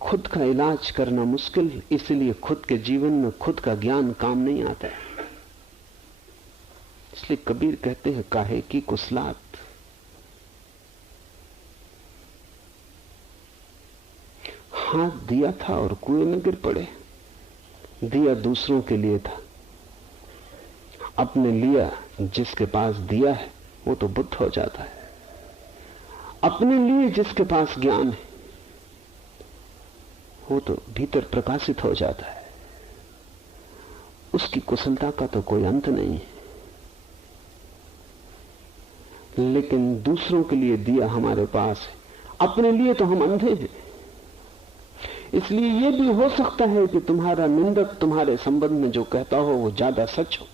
खुद का इलाज करना मुश्किल, इसलिए खुद के जीवन में खुद का ज्ञान काम नहीं आता है। इसलिए कबीर कहते हैं काहे की कुसलात। हाथ दिया था और कुएं में गिर पड़े। दिया दूसरों के लिए था, अपने लिया जिसके पास दिया है वो तो बुद्ध हो जाता है। अपने लिए जिसके पास ज्ञान है वो तो भीतर प्रकाशित हो जाता है। उसकी कुशलता का तो कोई अंत नहीं है। लेकिन दूसरों के लिए दिया हमारे पास है, अपने लिए तो हम अंधे हैं। इसलिए यह भी हो सकता है कि तुम्हारा निंदक तुम्हारे संबंध में जो कहता हो वो ज्यादा सच हो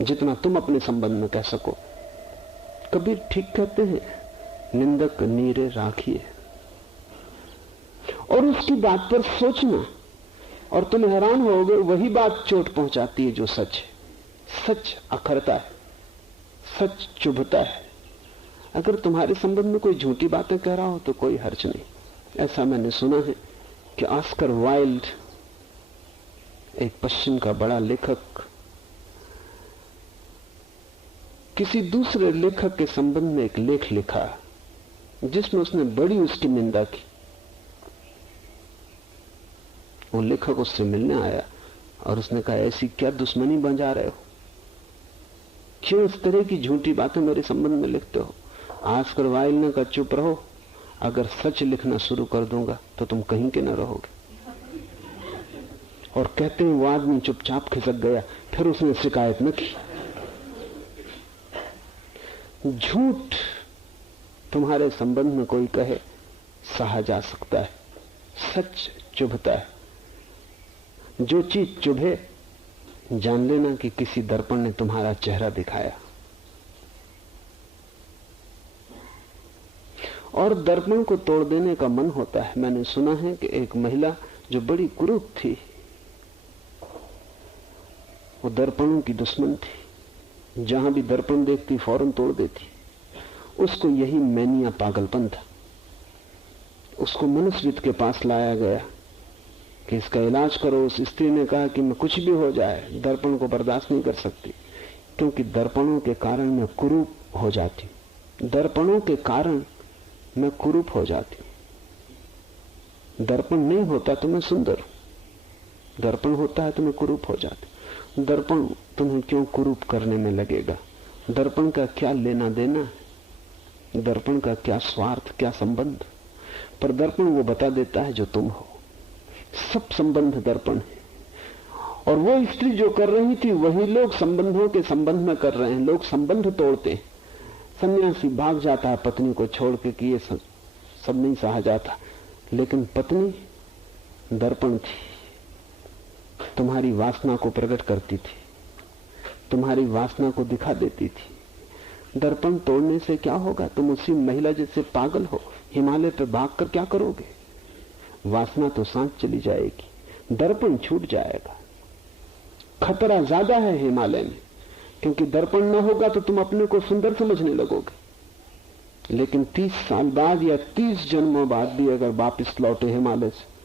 जितना तुम अपने संबंध में कह सको। कबीर ठीक कहते हैं, निंदक नीरे राखिए। और उसकी बात पर सोचना और तुम हैरान होगे, वही बात चोट पहुंचाती है जो सच है। सच अखरता है, सच चुभता है। अगर तुम्हारे संबंध में कोई झूठी बातें कह रहा हो तो कोई हर्ज नहीं। ऐसा मैंने सुना है कि ऑस्कर वाइल्ड, एक पश्चिम का बड़ा लेखक, किसी दूसरे लेखक के संबंध में एक लेख लिखा जिसमें उसने बड़ी उसकी निंदा की। वो लेखक उससे मिलने आया और उसने कहा, ऐसी क्या दुश्मनी बंजा रहे हो, क्यों इस तरह की झूठी बातें मेरे संबंध में लिखते हो। ऑस्कर वाइल्ड ने कहा, चुप रहो, अगर सच लिखना शुरू कर दूंगा तो तुम कहीं के न रहोगे। और कहते हैं वो आदमी चुपचाप खिसक गया, फिर उसने शिकायत न की। झूठ तुम्हारे संबंध में कोई कहे सहा जा सकता है, सच चुभता है। जो चीज चुभे जान लेना कि किसी दर्पण ने तुम्हारा चेहरा दिखाया। और दर्पण को तोड़ देने का मन होता है। मैंने सुना है कि एक महिला जो बड़ी कुरूप थी, वो दर्पणों की दुश्मन थी। जहां भी दर्पण देखती फौरन तोड़ देती। उसको यही मैनिया, पागलपन था। उसको मनुष्यविद के पास लाया गया कि इसका इलाज करो। उस स्त्री ने कहा कि मैं कुछ भी हो जाए दर्पण को बर्दाश्त नहीं कर सकती, क्योंकि दर्पणों के कारण मैं कुरूप हो जाती। दर्पणों के कारण मैं कुरूप हो जाती। दर्पण नहीं होता तो मैं सुंदर हूं, दर्पण होता है तो मैं कुरूप हो जाती। दर्पण तुम्हें क्यों कुरूप करने में लगेगा? दर्पण का क्या लेना देना है? दर्पण का क्या स्वार्थ, क्या संबंध? पर दर्पण वो बता देता है जो तुम हो। सब संबंध दर्पण है। और वो स्त्री जो कर रही थी वही लोग संबंधों के संबंध में कर रहे हैं। लोग संबंध तोड़ते हैं। सन्यासी भाग जाता है पत्नी को छोड़ के कि ये सब नहीं सहा जाता, लेकिन पत्नी दर्पण थी, तुम्हारी वासना को प्रकट करती थी, तुम्हारी वासना को दिखा देती थी। दर्पण तोड़ने से क्या होगा? तुम उसी महिला जैसे पागल हो, हिमालय पे भागकर क्या करोगे? वासना तो सांस चली जाएगी, दर्पण छूट जाएगा। खतरा ज्यादा है हिमालय में, क्योंकि दर्पण न होगा तो तुम अपने को सुंदर समझने लगोगे। लेकिन 30 साल बाद या 30 जन्मों बाद भी अगर वापस लौटे हिमालय से,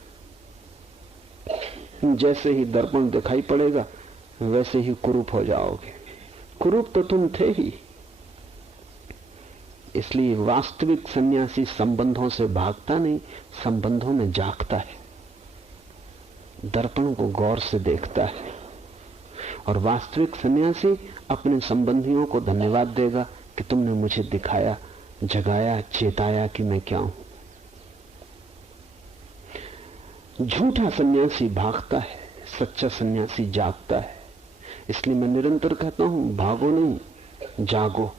जैसे ही दर्पण दिखाई पड़ेगा वैसे ही कुरूप हो जाओगे। कुरूप तो तुम थे ही। इसलिए वास्तविक सन्यासी संबंधों से भागता नहीं, संबंधों में जागता है, दर्पण को गौर से देखता है। और वास्तविक सन्यासी अपने संबंधियों को धन्यवाद देगा कि तुमने मुझे दिखाया, जगाया, चेताया कि मैं क्या हूं। झूठा सन्यासी भागता है, सच्चा सन्यासी जागता है। इसलिए मैं निरंतर कहता हूं, भागो नहीं, जागो।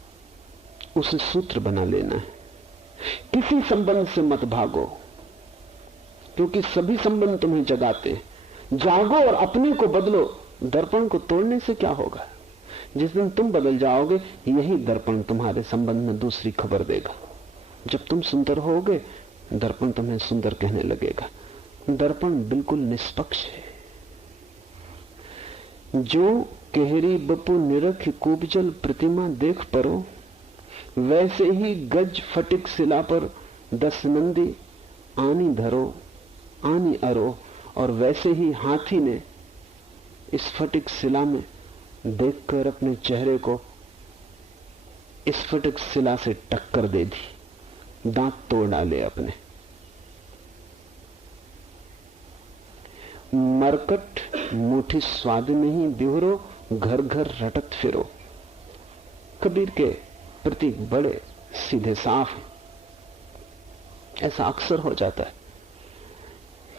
उसे सूत्र बना लेना है। किसी संबंध से मत भागो, क्योंकि सभी संबंध तुम्हें जगाते हैं। जागो और अपने को बदलो। दर्पण को तोड़ने से क्या होगा? जिस दिन तुम बदल जाओगे, यही दर्पण तुम्हारे संबंध में दूसरी खबर देगा। जब तुम सुंदर होगे, दर्पण तुम्हें सुंदर कहने लगेगा। दर्पण बिल्कुल निष्पक्ष है। जो केहरी बपू निरख कुबजल प्रतिमा देख परो, वैसे ही गज फटिक शिला पर 10 नंदी आनी धरो आनी अरो, और वैसे ही हाथी ने स्फटिक शिला में देखकर अपने चेहरे को स्फटिक शिला से टक्कर दे दी, दांत तोड़ डाले अपने। मरकट मुठी स्वाद में ही बिहुरो, घर घर रटत फिरो। कबीर के प्रतीक बड़े सीधे साफ हैं। ऐसा अक्सर हो जाता है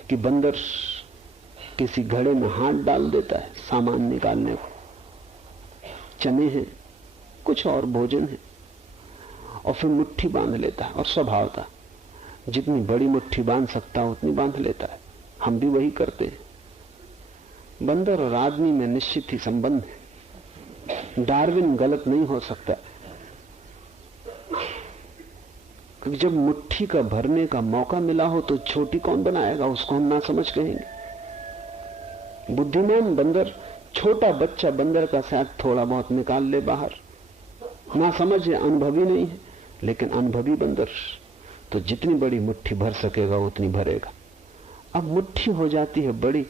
कि बंदर किसी घड़े में हाथ डाल देता है सामान निकालने को, चने हैं, कुछ और भोजन है, और फिर मुट्ठी बांध लेता है। और स्वभाव था जितनी बड़ी मुट्ठी बांध सकता है उतनी बांध लेता है। हम भी वही करते हैं। बंदर और आदमी में निश्चित ही संबंध है। डार्विन गलत नहीं हो सकता, क्योंकि जब मुट्ठी का भरने का मौका मिला हो तो छोटी कौन बनाएगा, उसको हम ना समझ कहेंगे। बुद्धिमान बंदर, छोटा बच्चा बंदर का शायद थोड़ा बहुत निकाल ले बाहर, ना समझ है, अनुभवी नहीं है। लेकिन अनुभवी बंदर तो जितनी बड़ी मुट्ठी भर सकेगा उतनी भरेगा। अब मुट्ठी हो जाती है बड़ी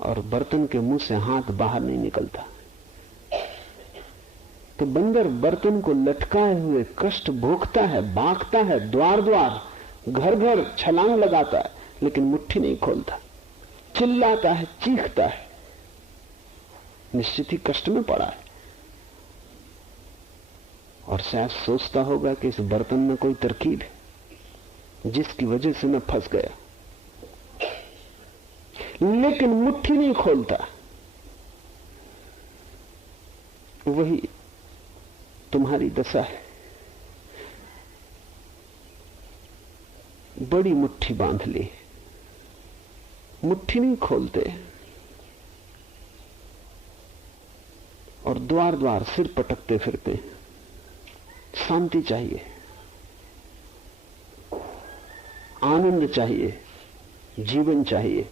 और बर्तन के मुंह से हाथ बाहर नहीं निकलता, तो बंदर बर्तन को लटकाए हुए कष्ट भोगता है, भागता है, द्वार द्वार, घर घर छलांग लगाता है, लेकिन मुट्ठी नहीं खोलता। चिल्लाता है, चीखता है, निश्चित ही कष्ट में पड़ा है। और शायद सोचता होगा कि इस बर्तन में कोई तरकीब है जिसकी वजह से मैं फंस गया, लेकिन मुट्ठी नहीं खोलता। वही तुम्हारी दशा है। बड़ी मुट्ठी बांध ली, मुट्ठी नहीं खोलते, और द्वार द्वार सिर पटकते फिरते। शांति चाहिए, आनंद चाहिए, जीवन चाहिए,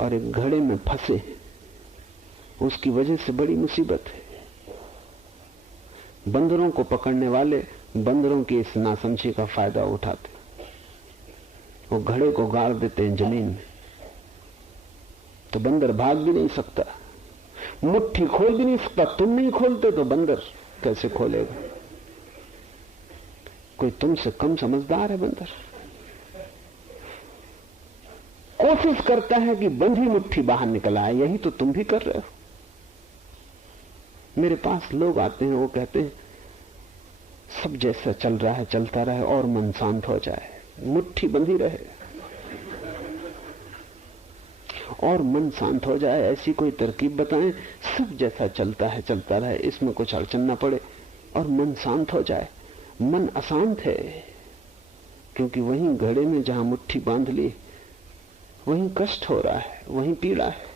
और एक घड़े में फंसे, उसकी वजह से बड़ी मुसीबत है। बंदरों को पकड़ने वाले बंदरों की इस नासमझी का फायदा उठाते, वो घड़े को गाड़ देते हैं जमीन में, तो बंदर भाग भी नहीं सकता, मुट्ठी खोल भी नहीं सकता। तुम नहीं खोलते तो बंदर कैसे खोलेगा? कोई तुमसे कम समझदार है बंदर, कोशिश करता है कि बंधी मुट्ठी बाहर निकल आए। यही तो तुम भी कर रहे हो। मेरे पास लोग आते हैं, वो कहते हैं सब जैसा चल रहा है चलता रहे और मन शांत हो जाए, मुट्ठी बंधी रहे और मन शांत हो जाए, ऐसी कोई तरकीब बताएं। सब जैसा चलता है चलता रहे, इसमें कुछ अड़चन न पड़े और मन शांत हो जाए। मन अशांत है, क्योंकि वहीं घड़े में जहां मुट्ठी बांध ली वहीं कष्ट हो रहा है, वहीं पीड़ा है।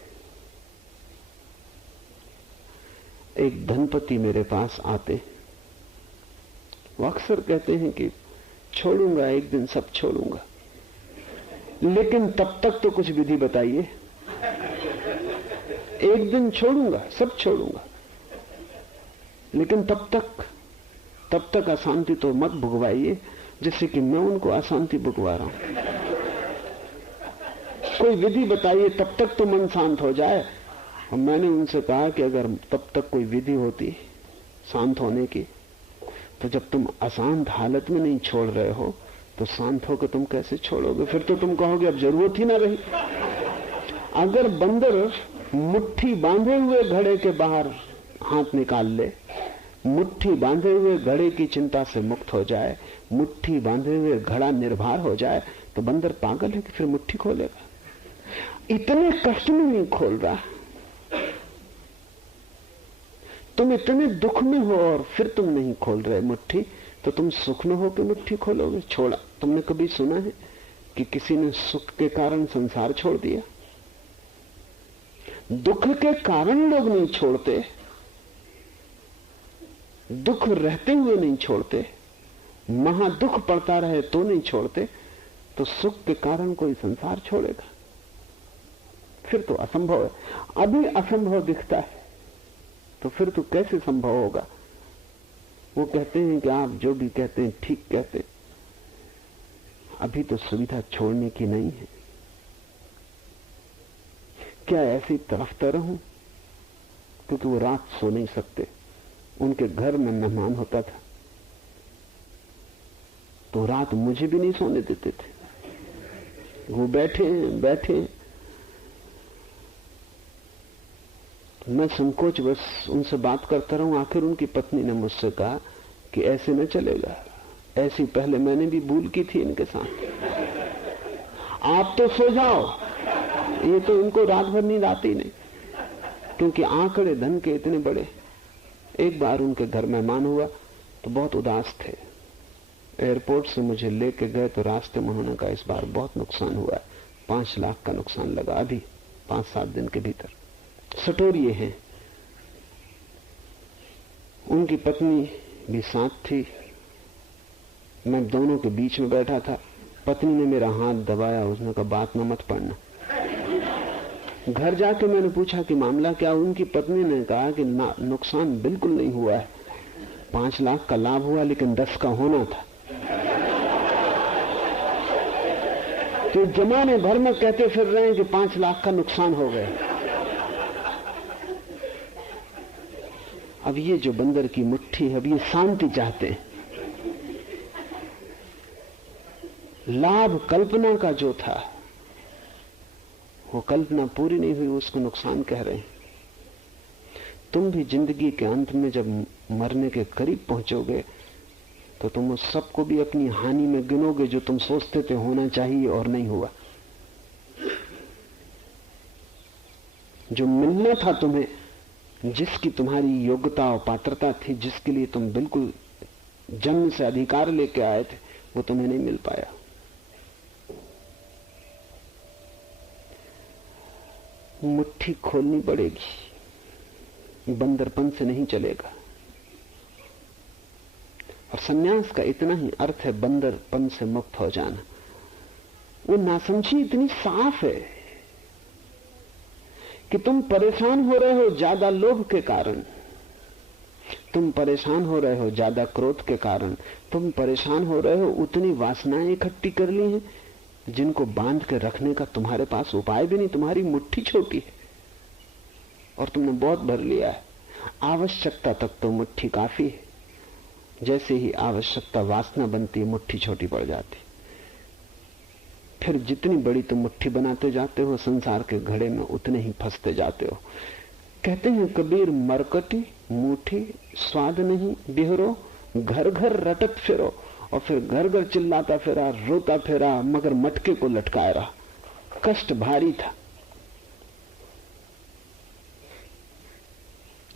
एक धनपति मेरे पास आते, वो अक्सर कहते हैं कि छोड़ूंगा, एक दिन सब छोड़ूंगा, लेकिन तब तक तो कुछ विधि बताइए। एक दिन छोड़ूंगा, सब छोड़ूंगा, लेकिन तब तक अशांति तो मत भुगवाइए जिससे कि मैं उनको अशांति भुगवा रहा हूं। कोई विधि बताइए, तब तक तो मन शांत हो जाए। और मैंने उनसे कहा कि अगर तब तक कोई विधि होती शांत होने की, तो जब तुम अशांत हालत में नहीं छोड़ रहे हो तो शांत होकर तुम कैसे छोड़ोगे? फिर तो तुम कहोगे अब जरूरत ही ना रही। अगर बंदर मुट्ठी बांधे हुए घड़े के बाहर हाथ निकाल ले, मुट्ठी बांधे हुए घड़े की चिंता से मुक्त हो जाए, मुट्ठी बांधे हुए घड़ा निर्भर हो जाए, तो बंदर पागल है कि फिर मुट्ठी खोलेगा? इतने कष्ट में नहीं खोल रहा, तुम इतने दुख में हो और फिर तुम नहीं खोल रहे मुट्ठी, तो तुम सुख में हो कि मुट्ठी खोलोगे? छोड़ा। तुमने कभी सुना है कि किसी ने सुख के कारण संसार छोड़ दिया? दुख के कारण लोग नहीं छोड़ते, दुख रहते हुए नहीं छोड़ते, महा दुख पड़ता रहे तो नहीं छोड़ते, तो सुख के कारण कोई संसार छोड़ेगा? फिर तो असंभव है। अभी असंभव दिखता है तो फिर तो कैसे संभव होगा? वो कहते हैं कि आप जो भी कहते हैं ठीक कहते, अभी तो सुविधा छोड़ने की नहीं है। क्या ऐसे ही तड़फता रहूं? क्योंकि वो रात सो नहीं सकते। उनके घर में मेहमान होता था तो रात मुझे भी नहीं सोने देते थे। वो बैठे मैं संकोच बस उनसे बात करता रहूं। आखिर उनकी पत्नी ने मुझसे कहा कि ऐसे न चलेगा, ऐसी पहले मैंने भी भूल की थी इनके साथ, आप तो सो जाओ। ये तो इनको रात भर नींद आती नहीं, क्योंकि आंकड़े धन के इतने बड़े। एक बार उनके घर मेहमान हुआ तो बहुत उदास थे। एयरपोर्ट से मुझे लेके गए तो रास्ते में उन्होंने कहा इस बार बहुत नुकसान हुआ है, 5 लाख का नुकसान लगा अभी 5-7 दिन के भीतर। सटोरिये हैं। उनकी पत्नी भी साथ थी। मैं दोनों के बीच में बैठा था। पत्नी ने मेरा हाथ दबाया, उसने कहा बात न मत पड़ना। घर जाके मैंने पूछा कि मामला क्या। उनकी पत्नी ने कहा कि नुकसान बिल्कुल नहीं हुआ है, 5 लाख का लाभ हुआ लेकिन 10 का होना था। तो जमाने भर में कहते फिर रहे हैं कि 5 लाख का नुकसान हो गया। अब ये जो बंदर की मुट्ठी है, अब ये शांति चाहते हैं। लाभ कल्पना का जो था वो कल्पना पूरी नहीं हुई, उसको नुकसान कह रहे हैं। तुम भी जिंदगी के अंत में जब मरने के करीब पहुंचोगे तो तुम उस सबको भी अपनी हानि में गिनोगे जो तुम सोचते थे होना चाहिए और नहीं हुआ। जो मिलना था तुम्हें, जिसकी तुम्हारी योग्यता और पात्रता थी, जिसके लिए तुम बिल्कुल जन्म से अधिकार लेके आए थे, वो तुम्हें नहीं मिल पाया। मुट्ठी खोलनी पड़ेगी, बंदरपन से नहीं चलेगा। और सन्यास का इतना ही अर्थ है बंदरपन से मुक्त हो जाना। वो नासमझी इतनी साफ है कि तुम परेशान हो रहे हो ज्यादा लोभ के कारण, तुम परेशान हो रहे हो ज्यादा क्रोध के कारण, तुम परेशान हो रहे हो उतनी वासनाएं इकट्ठी कर ली हैं जिनको बांध के रखने का तुम्हारे पास उपाय भी नहीं। तुम्हारी मुट्ठी छोटी है और तुमने बहुत भर लिया है। आवश्यकता तक तो मुट्ठी काफी है, जैसे ही आवश्यकता वासना बनती है मुट्ठी छोटी पड़ जाती। फिर जितनी बड़ी तुम मुट्ठी बनाते जाते हो, संसार के घड़े में उतने ही फंसते जाते हो। कहते हैं कबीर मरकटी मुट्ठी स्वाद नहीं बिहरो, घर घर रटत फिरो। और फिर घर घर चिल्लाता फिरा, रोता फिरा, मगर मटके को लटकाए रहा। कष्ट भारी था,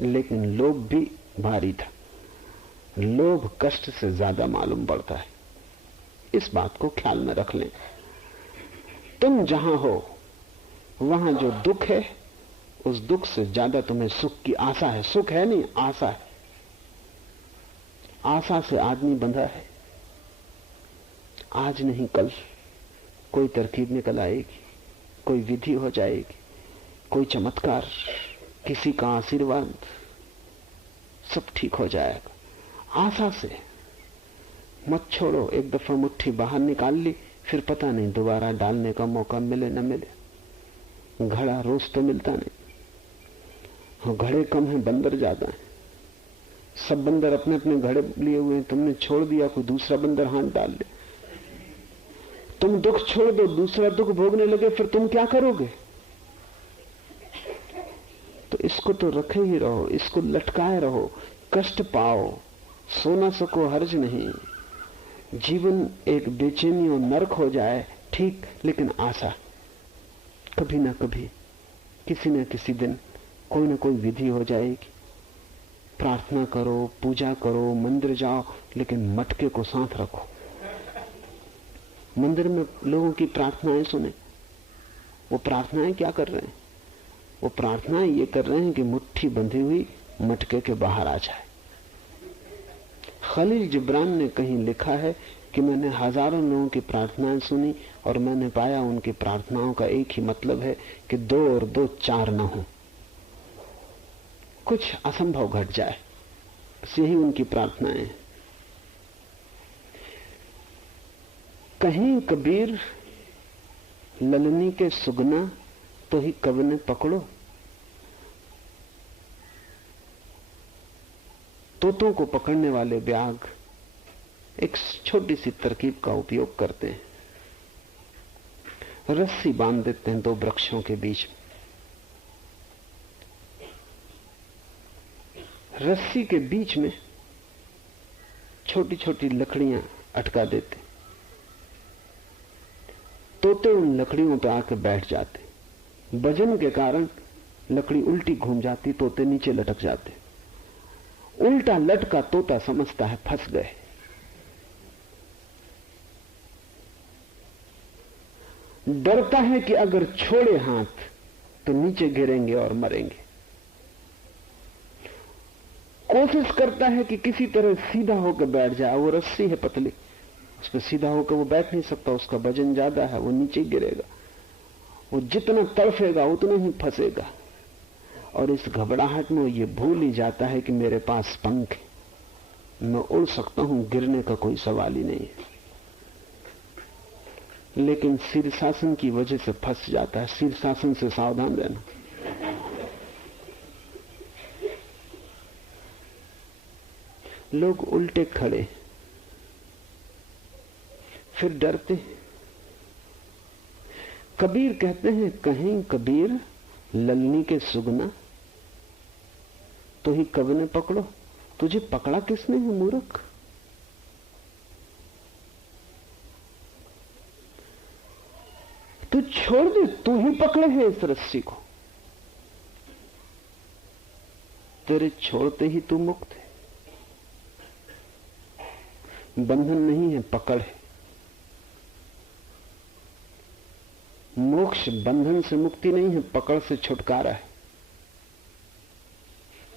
लेकिन लोभ भी भारी था। लोभ कष्ट से ज्यादा मालूम पड़ता है, इस बात को ख्याल में रख लें। तुम जहां हो वहां जो दुख है, उस दुख से ज्यादा तुम्हें सुख की आशा है। सुख है नहीं, आशा है। आशा से आदमी बंधा है। आज नहीं कल कोई तरकीब निकल आएगी, कोई विधि हो जाएगी, कोई चमत्कार, किसी का आशीर्वाद, सब ठीक हो जाएगा। आशा से मत छोड़ो। एक दफा मुट्ठी बाहर निकाल ली, फिर पता नहीं दोबारा डालने का मौका मिले न मिले। घड़ा रोज तो मिलता नहीं, घड़े कम है, बंदर ज्यादा है। सब बंदर अपने अपने घड़े लिए हुए हैं, तुमने छोड़ दिया, कोई दूसरा बंदर हाथ डाल ले। तुम दुख छोड़ दो, दूसरा दुख भोगने लगे, फिर तुम क्या करोगे? तो इसको तो रखे ही रहो, इसको लटकाए रहो। कष्ट पाओ, सो ना सको हर्ज नहीं। जीवन एक बेचैनी और नरक हो जाए ठीक, लेकिन आशा कभी ना कभी, किसी न किसी दिन कोई ना कोई विधि हो जाएगी। प्रार्थना करो, पूजा करो, मंदिर जाओ, लेकिन मटके को साथ रखो। मंदिर में लोगों की प्रार्थनाएं सुने। वो प्रार्थनाएं क्या कर रहे हैं? वो प्रार्थनाएं ये कर रहे हैं कि मुट्ठी बंधी हुई मटके के बाहर आ जाए। खलील जिब्रान ने कहीं लिखा है कि मैंने हजारों लोगों की प्रार्थनाएं सुनी और मैंने पाया उनकी प्रार्थनाओं का एक ही मतलब है कि 2 और 2 4 न हो, कुछ असंभव घट जाए। बस यही उनकी प्रार्थनाएं हैं। कहीं कबीर ललनी के सुगना तो ही कवने पकड़ो। तोतों को पकड़ने वाले व्याघ्र एक छोटी सी तरकीब का उपयोग करते हैं। रस्सी बांध देते हैं दो वृक्षों के बीच में। रस्सी के बीच में छोटी छोटी लकड़ियां अटका देते। तोते उन लकड़ियों पर आके बैठ जाते। वजन के कारण लकड़ी उल्टी घूम जाती, तोते नीचे लटक जाते। उल्टा लटका तोता समझता है फंस गए। डरता है कि अगर छोड़े हाथ तो नीचे गिरेंगे और मरेंगे। कोशिश करता है कि किसी तरह सीधा होकर बैठ जाए। वो रस्सी है पतली, उस पर सीधा होकर वो बैठ नहीं सकता, उसका वजन ज्यादा है, वो नीचे गिरेगा। वो जितना तड़फेगा उतना ही फंसेगा। और इस घबराहट में ये भूल ही जाता है कि मेरे पास पंख है, मैं उड़ सकता हूं, गिरने का कोई सवाल ही नहीं है। लेकिन शीर्षासन की वजह से फंस जाता है। शीर्षासन से सावधान रहना। लोग उल्टे खड़े फिर डरते। कबीर कहते हैं, कहीं कबीर ललनी के सुगना तो ही कवने पकड़ो। तुझे पकड़ा किसने है मूर्ख? तू छोड़ दे, तू ही पकड़े है इस रस्सी को। तेरे छोड़ते ही तू मुक्त है। बंधन नहीं है, पकड़ है। मोक्ष बंधन से मुक्ति नहीं है, पकड़ से छुटकारा है।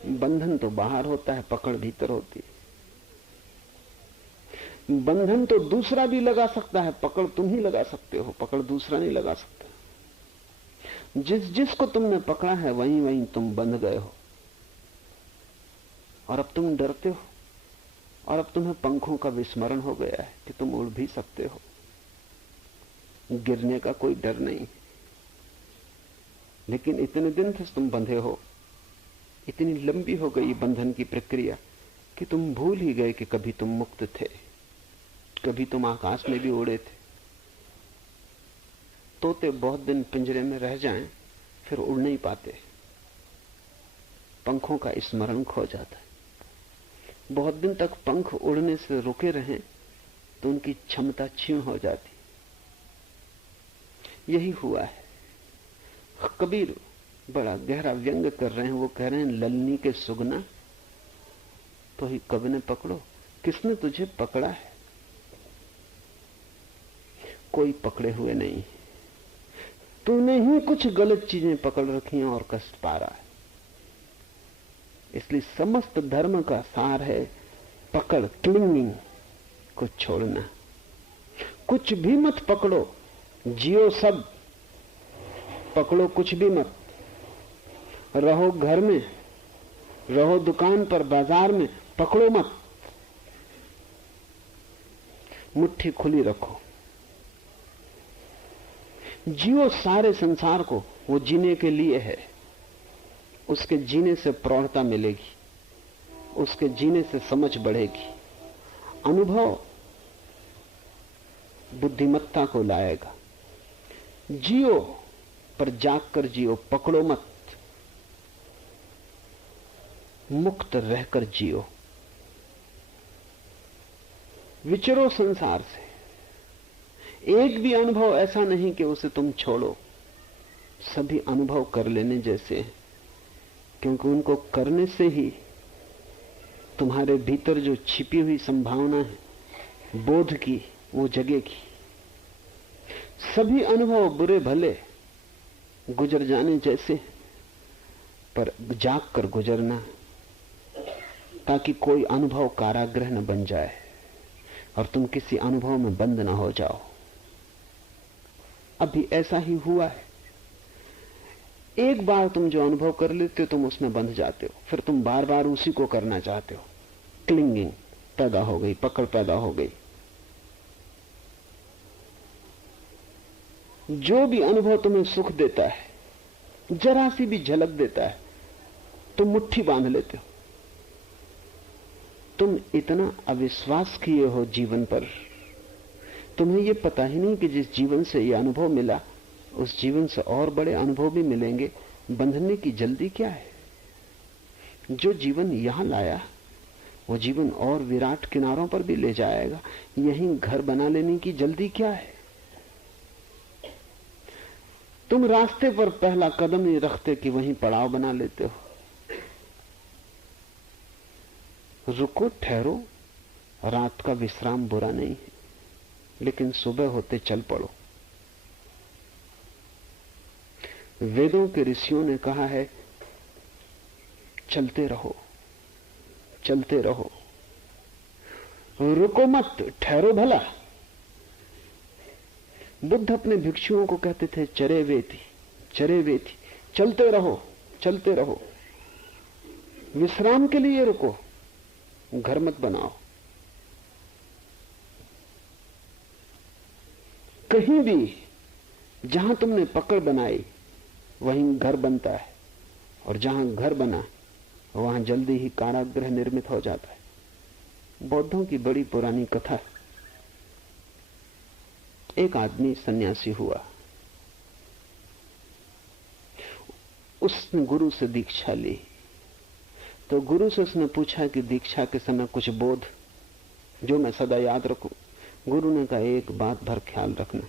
बंधन तो बाहर होता है, पकड़ भीतर होती है। बंधन तो दूसरा भी लगा सकता है, पकड़ तुम ही लगा सकते हो, पकड़ दूसरा नहीं लगा सकता। जिसको तुमने पकड़ा है वहीं वहीं तुम बंध गए हो। और अब तुम डरते हो, और अब तुम्हें पंखों का विस्मरण हो गया है कि तुम उड़ भी सकते हो। गिरने का कोई डर नहीं। लेकिन इतने दिन से तुम बंधे हो, इतनी लंबी हो गई बंधन की प्रक्रिया कि तुम भूल ही गए कि कभी तुम मुक्त थे, कभी तुम आकाश में भी उड़े थे। तोते बहुत दिन पिंजरे में रह जाएं, फिर उड़ नहीं पाते, पंखों का स्मरण खो जाता है। बहुत दिन तक पंख उड़ने से रुके रहें तो उनकी क्षमता क्षीण हो जाती। यही हुआ है। कबीर बड़ा गहरा व्यंग कर रहे हैं। वो कह रहे हैं, ललनी के सुगना तो ही कवने पकड़ो। किसने तुझे पकड़ा है? कोई पकड़े हुए नहीं। तूने ही कुछ गलत चीजें पकड़ रखी हैं और कष्ट पा रहा है। इसलिए समस्त धर्म का सार है पकड़, क्लिंगिंग को छोड़ना। कुछ भी मत पकड़ो, जियो सब, पकड़ो कुछ भी मत। रहो घर में, रहो दुकान पर, बाजार में, पकड़ो मत। मुट्ठी खुली रखो, जियो सारे संसार को। वो जीने के लिए है। उसके जीने से प्रौढ़ता मिलेगी, उसके जीने से समझ बढ़ेगी, अनुभव बुद्धिमत्ता को लाएगा। जियो पर जाग कर जियो, पकड़ो मत। मुक्त रहकर जियो, विचरो संसार से। एक भी अनुभव ऐसा नहीं कि उसे तुम छोड़ो। सभी अनुभव कर लेने जैसे हैं, क्योंकि उनको करने से ही तुम्हारे भीतर जो छिपी हुई संभावना है बोध की, वो जगेगी। सभी अनुभव बुरे भले गुजर जाने जैसे, पर जाग कर गुजरना, ताकि कोई अनुभव कारागृह न बन जाए और तुम किसी अनुभव में बंद न हो जाओ। अभी ऐसा ही हुआ है। एक बार तुम जो अनुभव कर लेते हो तुम उसमें बंध जाते हो, फिर तुम बार बार उसी को करना चाहते हो। क्लिंगिंग पैदा हो गई, पकड़ पैदा हो गई। जो भी अनुभव तुम्हें सुख देता है जरा सी भी झलक देता है तो मुट्ठी बांध लेते हो। तुम इतना अविश्वास किए हो जीवन पर, तुम्हें यह पता ही नहीं कि जिस जीवन से यह अनुभव मिला उस जीवन से और बड़े अनुभव भी मिलेंगे। बंधने की जल्दी क्या है? जो जीवन यहां लाया वो जीवन और विराट किनारों पर भी ले जाएगा। यहीं घर बना लेने की जल्दी क्या है? तुम रास्ते पर पहला कदम नहीं रखते कि वहीं पड़ाव बना लेते हो। रुको, ठहरो। रात का विश्राम बुरा नहीं है, लेकिन सुबह होते चल पड़ो। वेदों के ऋषियों ने कहा है चलते रहो, चलते रहो, रुको मत, ठहरो भला। बुद्ध अपने भिक्षुओं को कहते थे चरे वेति, चरे वेति, चलते रहो, चलते रहो। विश्राम के लिए रुको, घर मत बनाओ। कहीं भी जहां तुमने पकड़ बनाई वहीं घर बनता है, और जहां घर बना वहां जल्दी ही कारागृह निर्मित हो जाता है। बौद्धों की बड़ी पुरानी कथा है। एक आदमी सन्यासी हुआ, उसने गुरु से दीक्षा ली। तो गुरु से उसने पूछा कि दीक्षा के समय कुछ बोध जो मैं सदा याद रखूं। गुरु ने कहा एक बात भर ख्याल रखना,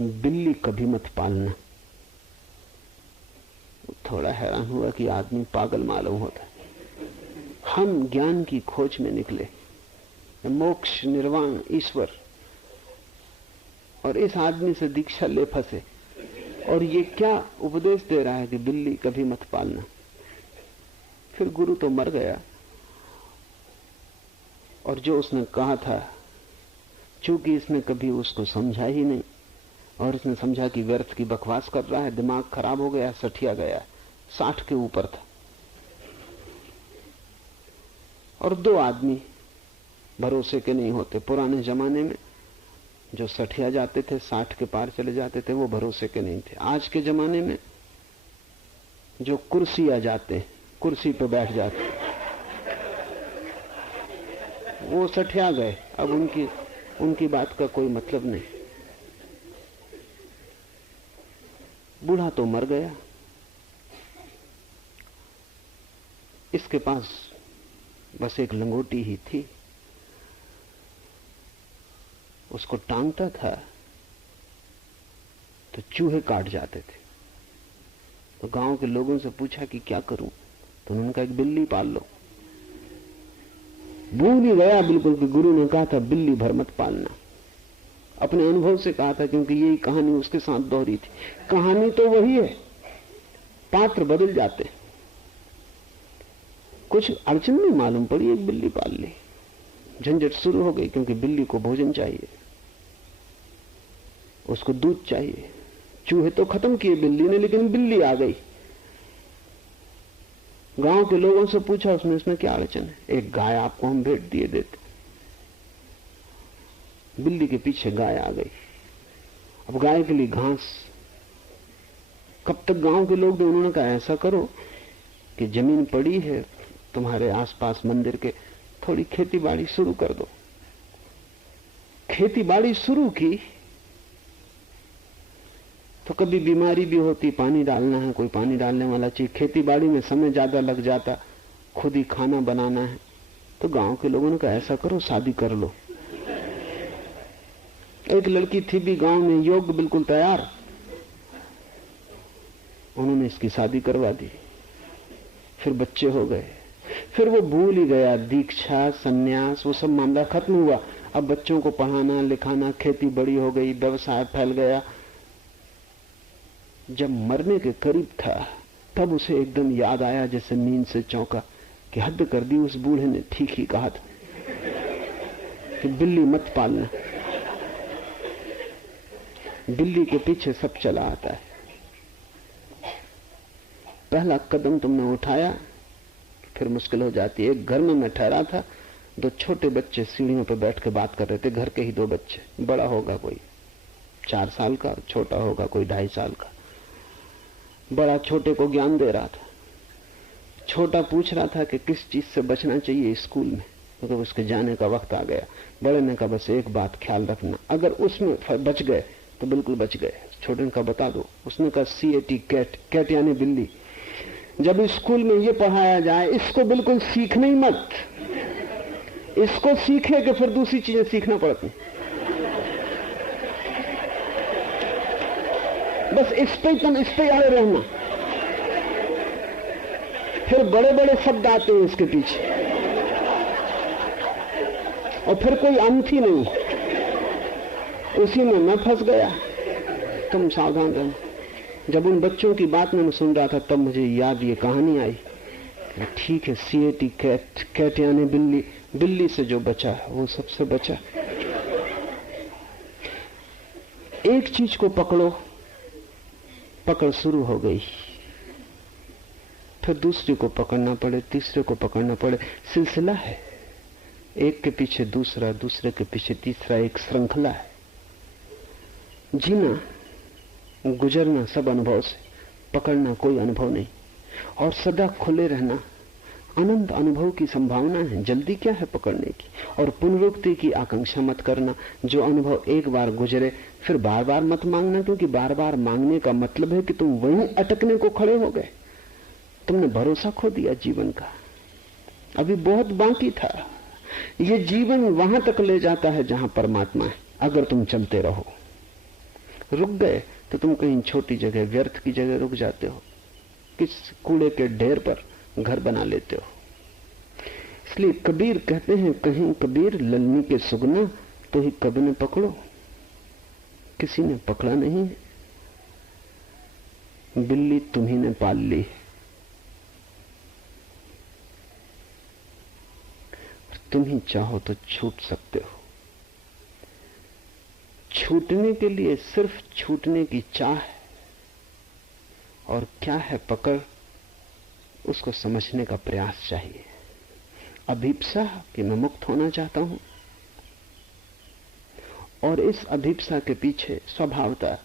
बिल्ली कभी मत पालना। थोड़ा हैरान हुआ कि आदमी पागल मालूम होता है। हम ज्ञान की खोज में निकले, मोक्ष, निर्वाण, ईश्वर, और इस आदमी से दीक्षा ले फंसे, और ये क्या उपदेश दे रहा है कि बिल्ली कभी मत पालना। फिर गुरु तो मर गया, और जो उसने कहा था, चूंकि इसने कभी उसको समझा ही नहीं, और इसने समझा कि व्यर्थ की बकवास कर रहा है, दिमाग खराब हो गया, सठिया गया, 60 के ऊपर था। और दो आदमी भरोसे के नहीं होते। पुराने जमाने में जो सठिया जाते थे, 60 के पार चले जाते थे, वो भरोसे के नहीं थे। आज के जमाने में जो कुर्सी आ जाते, कुर्सी पे बैठ जाते, वो सठिया गए। अब उनकी बात का कोई मतलब नहीं। बूढ़ा तो मर गया, इसके पास बस एक लंगोटी ही थी। उसको टांगता था तो चूहे काट जाते थे। तो गांव के लोगों से पूछा कि क्या करूं, तो उन्होंने कहा एक बिल्ली पाल लो। भूल ही गया बिल्कुल कि गुरु ने कहा था बिल्ली भर मत पालना। अपने अनुभव से कहा था, क्योंकि यही कहानी उसके साथ दोहरी थी। कहानी तो वही है, पात्र बदल जाते। कुछ अड़चन नहीं मालूम पड़ी, एक बिल्ली पाल ली, झंझट शुरू हो गई। क्योंकि बिल्ली को भोजन चाहिए, उसको दूध चाहिए। चूहे तो खत्म किए बिल्ली ने, लेकिन बिल्ली आ गई। गांव के लोगों से पूछा उसने, इसमें क्या अड़चन है? एक गाय आपको हम भेंट दिए देते। बिल्ली के पीछे गाय आ गई। अब गाय के लिए घास, कब तक गांव के लोग, उन्होंने कहा ऐसा करो कि जमीन पड़ी है तुम्हारे आसपास मंदिर के, थोड़ी खेती बाड़ी शुरू कर दो। खेती बाड़ी शुरू की तो कभी बीमारी भी होती, पानी डालना है, कोई पानी डालने वाला चाहिए। खेती बाड़ी में समय ज्यादा लग जाता, खुद ही खाना बनाना है। तो गांव के लोगों ने कहा ऐसा करो शादी कर लो। एक लड़की थी भी गांव में, योग्य, बिल्कुल तैयार, उन्होंने इसकी शादी करवा दी। फिर बच्चे हो गए। फिर वो भूल ही गया दीक्षा, सन्यास, वो सब मामला खत्म हुआ। अब बच्चों को पढ़ाना लिखाना, खेती बड़ी हो गई, व्यवसाय फैल गया। जब मरने के करीब था तब उसे एकदम याद आया, जैसे नींद से चौंका, कि हद कर दी, उस बूढ़े ने ठीक ही कहा था कि बिल्ली मत पालना। बिल्ली के पीछे सब चला आता है। पहला कदम तुमने उठाया फिर मुश्किल हो जाती है। एक घर में मैं ठहरा था, दो छोटे बच्चे सीढ़ियों पर बैठ के बात कर रहे थे, घर के ही दो बच्चे। बड़ा होगा कोई 4 साल का, छोटा होगा कोई 2.5 साल का। बड़ा छोटे को ज्ञान दे रहा था। छोटा पूछ रहा था कि किस चीज से बचना चाहिए स्कूल में, तो उसके जाने का वक्त आ गया। बड़े ने कहा बस एक बात ख्याल रखना, अगर उसमें बच गए तो बिल्कुल बच गए। छोटे ने कहा बता दो। उसने कहा CAT, कैट यानी बिल्ली। जब स्कूल में ये पढ़ाया जाए, इसको बिल्कुल सीखना ही मत। इसको सीखे कि फिर दूसरी चीजें सीखना पड़ती। बस इस पे आए रहना। फिर बड़े बड़े शब्द आते हैं इसके पीछे, और फिर कोई अंत ही नहीं। उसी में मैं फंस गया। तुम सावधान रहना। जब उन बच्चों की बात मैंने सुन रहा था, तब मुझे याद ये कहानी आई। ठीक है, CAT, कैट यानी बिल्ली। बिल्ली से जो बचा वो सबसे बचा। एक चीज को पकड़ो, पकड़ शुरू हो गई, फिर दूसरे को पकड़ना पड़े, तीसरे को पकड़ना पड़े। सिलसिला है, एक के पीछे दूसरा, दूसरे के पीछे तीसरा, एक श्रृंखला है। जीना, गुजरना सब अनुभव से, पकड़ना कोई अनुभव नहीं। और सदा खुले रहना, अनंत अनुभव की संभावना है। जल्दी क्या है पकड़ने की? और पुनरुक्ति की आकांक्षा मत करना। जो अनुभव एक बार गुजरे फिर बार बार मत मांगना, क्योंकि बार बार मांगने का मतलब है कि तुम वहीं अटकने को खड़े हो गए। तुमने भरोसा खो दिया जीवन का। अभी बहुत बाकी था। ये जीवन वहां तक ले जाता है जहां परमात्मा है। अगर तुम चलते रहो, रुक गए तो तुम कहीं छोटी जगह, व्यर्थ की जगह रुक जाते हो, किस कूड़े के ढेर पर घर बना लेते हो। इसलिए कबीर कहते हैं, कहीं कबीर ललनी के सुगना तो ही कभी ने पकड़ो। किसी ने पकड़ा नहीं, बिल्ली तुम्ही ने पाल ली। तुम ही चाहो तो छूट सकते हो। छूटने के लिए सिर्फ छूटने की चाह है, और क्या है पकड़, उसको समझने का प्रयास चाहिए। अभीप्सा कि मैं मुक्त होना चाहता हूं, और इस अभीप्सा के पीछे स्वभावतः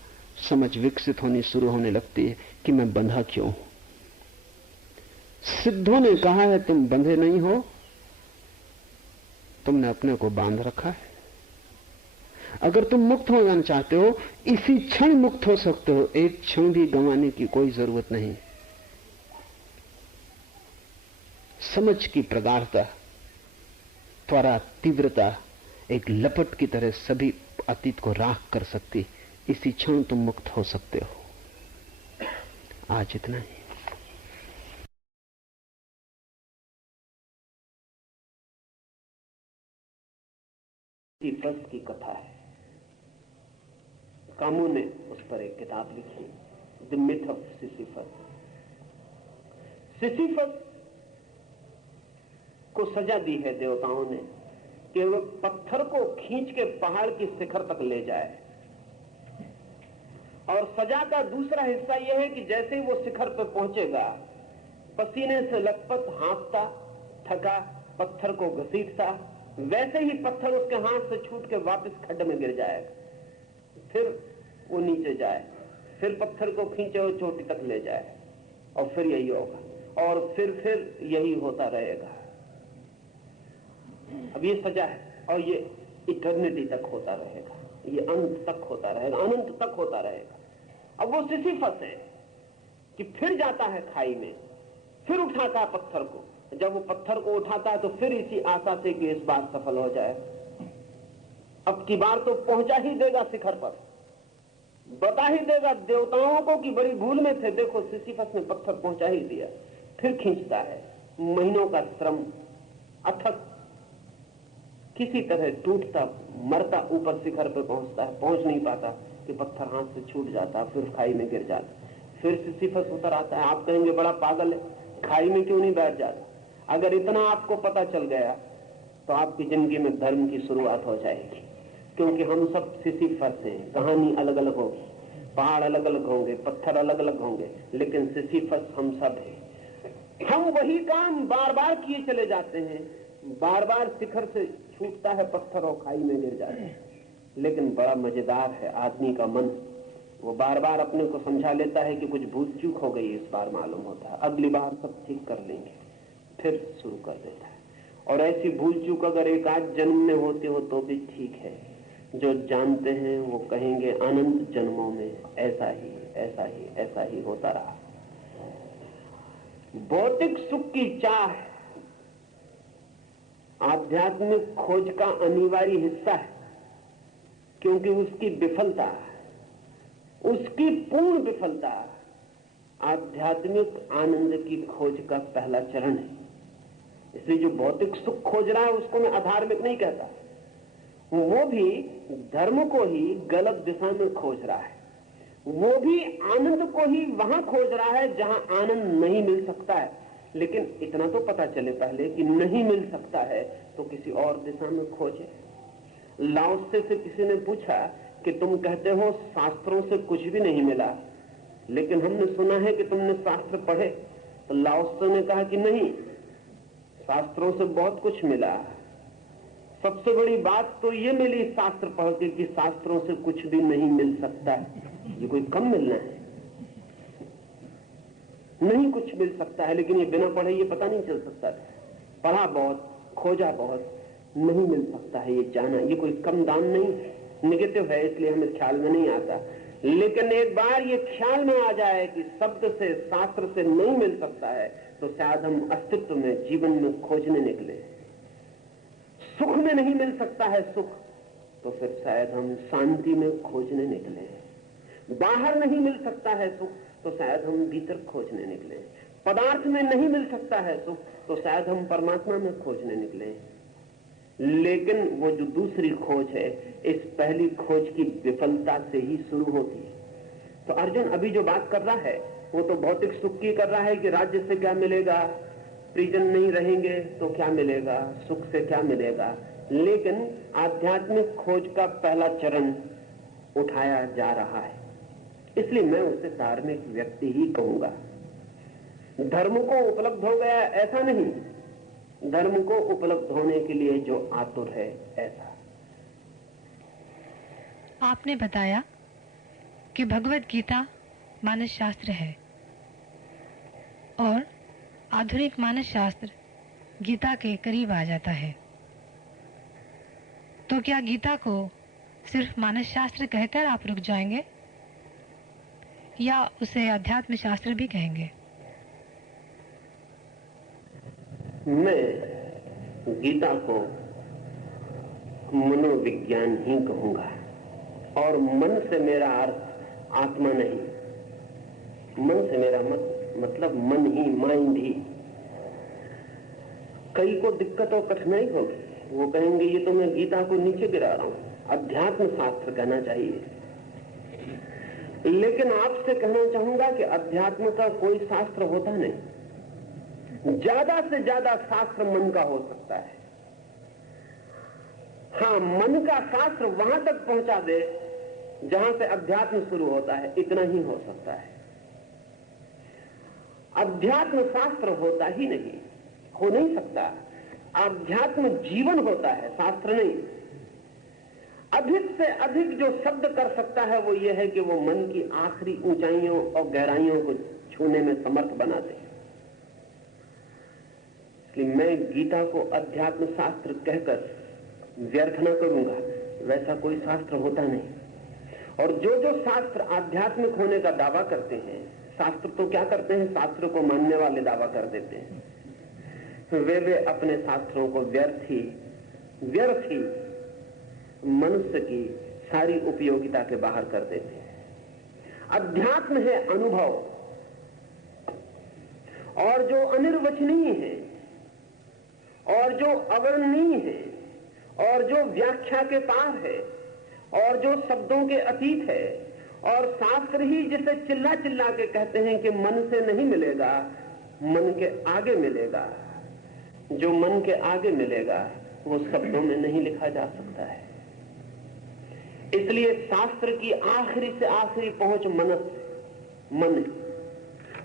समझ विकसित होनी शुरू होने लगती है कि मैं बंधा क्यों हूं। सिद्धों ने कहा है तुम बंधे नहीं हो, तुमने अपने को बांध रखा है। अगर तुम मुक्त हो जाना चाहते हो, इसी क्षण मुक्त हो सकते हो। एक क्षण भी गंवाने की कोई जरूरत नहीं। समझ की प्रगाढ़ता, त्वरा, तीव्रता एक लपट की तरह सभी अतीत को राख कर सकती। इसी क्षण तुम मुक्त हो सकते हो। आज इतना ही। सिसिफस की कथा है। कामू ने उस पर एक किताब लिखी, the myth of Sisyphus. Sisyphus को सजा दी है देवताओं ने कि वो पत्थर को खींच के पहाड़ की शिखर तक ले जाए। और सजा का दूसरा हिस्सा यह है कि जैसे ही वो शिखर पर पहुंचेगा, पसीने से लथपथ, हाँफता, थका, पत्थर को घसीटता, वैसे ही पत्थर उसके हाथ से छूट के वापस खड्ड में गिर जाएगा। फिर वो नीचे जाए, फिर पत्थर को खींचे और चोटी तक ले जाए, और फिर यही होगा, और फिर यही होता रहेगा। अब ये सजा है, और ये इटर्निटी तक होता रहेगा, ये अंत तक होता रहेगा, अनंत तक होता रहेगा। अब वो सिसिफस है कि फिर जाता है खाई में, फिर उठाता है पत्थर को। जब वो पत्थर को उठाता है तो फिर इसी आशा से कि इस बार सफल हो जाए, अब की बार तो पहुंचा ही देगा शिखर पर, बता ही देगा देवताओं को कि बड़ी भूल में थे, देखो सिसिफस ने पत्थर पहुंचा ही दिया। फिर खींचता है, महीनों का श्रम, अथक, किसी तरह टूटता मरता ऊपर शिखर पे पहुंचता है, पहुंच नहीं पाता कि पत्थर हाथ से छूट जाता, फिर खाई में गिर जाता। फिर सिसिफस उतर आता है। आप कहेंगे बड़ा पागल है, खाई में क्यों नहीं बैठ जाता? अगर इतना आपको पता चल गया तो आपकी जिंदगी में धर्म की शुरुआत हो जाएगी, क्योंकि हम सब सिसिफस हैं। कहानी अलग अलग होगी, पहाड़ अलग अलग होंगे, पत्थर अलग अलग होंगे, लेकिन सिसिफस हम सब हैं। हम वही काम बार बार किए चले जाते हैं, बार बार शिखर से छूटता है पत्थर और खाई में गिर जाता है। लेकिन बड़ा मजेदार है आदमी का मन, वो बार बार अपने को समझा लेता है कि कुछ भूल चूक हो गई, इस बार मालूम होता है, अगली बार सब ठीक कर लेंगे, फिर शुरू कर देता है। और ऐसी भूल चूक अगर एक आध जन्म में होती हो तो भी ठीक है। जो जानते हैं वो कहेंगे अनंत जन्मों में ऐसा ही ऐसा ही ऐसा ही होता रहा। भौतिक सुख की चाह आध्यात्मिक खोज का अनिवार्य हिस्सा है, क्योंकि उसकी विफलता, उसकी पूर्ण विफलता आध्यात्मिक आनंद की खोज का पहला चरण है। इसलिए जो भौतिक सुख खोज रहा है उसको मैं अधार्मिक नहीं कहता, वो भी धर्म को ही गलत दिशा में खोज रहा है, वो भी आनंद को ही वहां खोज रहा है जहां आनंद नहीं मिल सकता है। लेकिन इतना तो पता चले पहले कि नहीं मिल सकता है तो किसी और दिशा में खोजे। लाओत्से से किसी ने पूछा कि तुम कहते हो शास्त्रों से कुछ भी नहीं मिला, लेकिन हमने सुना है कि तुमने शास्त्र पढ़े। तो लाओत्से ने कहा कि नहीं, शास्त्रों से बहुत कुछ मिला। सबसे बड़ी बात तो ये मिली शास्त्र पढ़ के कि शास्त्रों से कुछ भी नहीं मिल सकता है। ये कोई कम मिलना है? नहीं कुछ मिल सकता है, लेकिन ये बिना पढ़े ये पता नहीं चल सकता। पढ़ा बहुत, खोजा बहुत, नहीं मिल सकता है ये जाना। ये कोई कम दान नहीं है, निगेटिव है, इसलिए हमें ख्याल में नहीं आता। लेकिन एक बार ये ख्याल में आ जाए कि शब्द से शास्त्र से नहीं मिल सकता है तो शायद हम अस्तित्व में, जीवन में खोजने निकले। सुख में नहीं मिल सकता है सुख, तो फिर शायद हम शांति में खोजने निकले। बाहर नहीं मिल सकता है सुख तो शायद हम भीतर खोजने निकले। पदार्थ में नहीं मिल सकता है सुख तो शायद हम परमात्मा में खोजने निकले। लेकिन वो जो दूसरी खोज है, इस पहली खोज की विफलता से ही शुरू होती है। तो अर्जुन अभी जो बात कर रहा है वो तो भौतिक सुख की कर रहा है कि राज्य से क्या मिलेगा, परिजन नहीं रहेंगे तो क्या मिलेगा, सुख से क्या मिलेगा। लेकिन आध्यात्मिक खोज का पहला चरण उठाया जा रहा है, इसलिए मैं उसे धार्मिक व्यक्ति ही कहूंगा। धर्म को उपलब्ध हो गया ऐसा नहीं, धर्म को उपलब्ध होने के लिए जो आतुर है ऐसा। आपने बताया कि भगवत गीता मानस शास्त्र है और आधुनिक मानस शास्त्र गीता के करीब आ जाता है। तो क्या गीता को सिर्फ मानस शास्त्र कहकर आप रुक जाएंगे या उसे अध्यात्म शास्त्र भी कहेंगे? मैं गीता को मनोविज्ञान ही कहूंगा, और मन से मेरा अर्थ आत्मा नहीं। मन से मेरा मतलब मन ही, माइंड ही। कई को दिक्कत और कठिनाई होगी, वो कहेंगे ये तो मैं गीता को नीचे गिरा रहा हूं, अध्यात्म शास्त्र कहना चाहिए। लेकिन आपसे कहना चाहूंगा कि अध्यात्म का कोई शास्त्र होता नहीं। ज्यादा से ज्यादा शास्त्र मन का हो सकता है। हां, मन का शास्त्र वहां तक पहुंचा दे जहां से अध्यात्म शुरू होता है, इतना ही हो सकता है। अध्यात्म शास्त्र होता ही नहीं, हो नहीं सकता। अध्यात्म जीवन होता है, शास्त्र नहीं। अधिक से अधिक जो शब्द कर सकता है वो ये है कि वो मन की आखिरी ऊंचाइयों और गहराइयों को छूने में समर्थ बना दे। इसलिए मैं गीता को अध्यात्म शास्त्र कहकर व्यर्थ न करूंगा, वैसा कोई शास्त्र होता नहीं। और जो जो शास्त्र आध्यात्मिक होने का दावा करते हैं, शास्त्र तो क्या करते हैं, शास्त्र को मानने वाले दावा कर देते हैं, वे अपने शास्त्रों को व्यर्थ ही मनुष्य की सारी उपयोगिता के बाहर कर देते हैं। अध्यात्म है अनुभव, और जो अनिर्वचनीय है, और जो अवर्णनीय है, और जो व्याख्या के पार है, और जो शब्दों के अतीत है, और शास्त्र ही जिसे चिल्ला चिल्ला के कहते हैं कि मन से नहीं मिलेगा, मन के आगे मिलेगा। जो मन के आगे मिलेगा वो शब्दों में नहीं लिखा जा सकता है। इसलिए शास्त्र की आखिरी से आखिरी पहुंच मन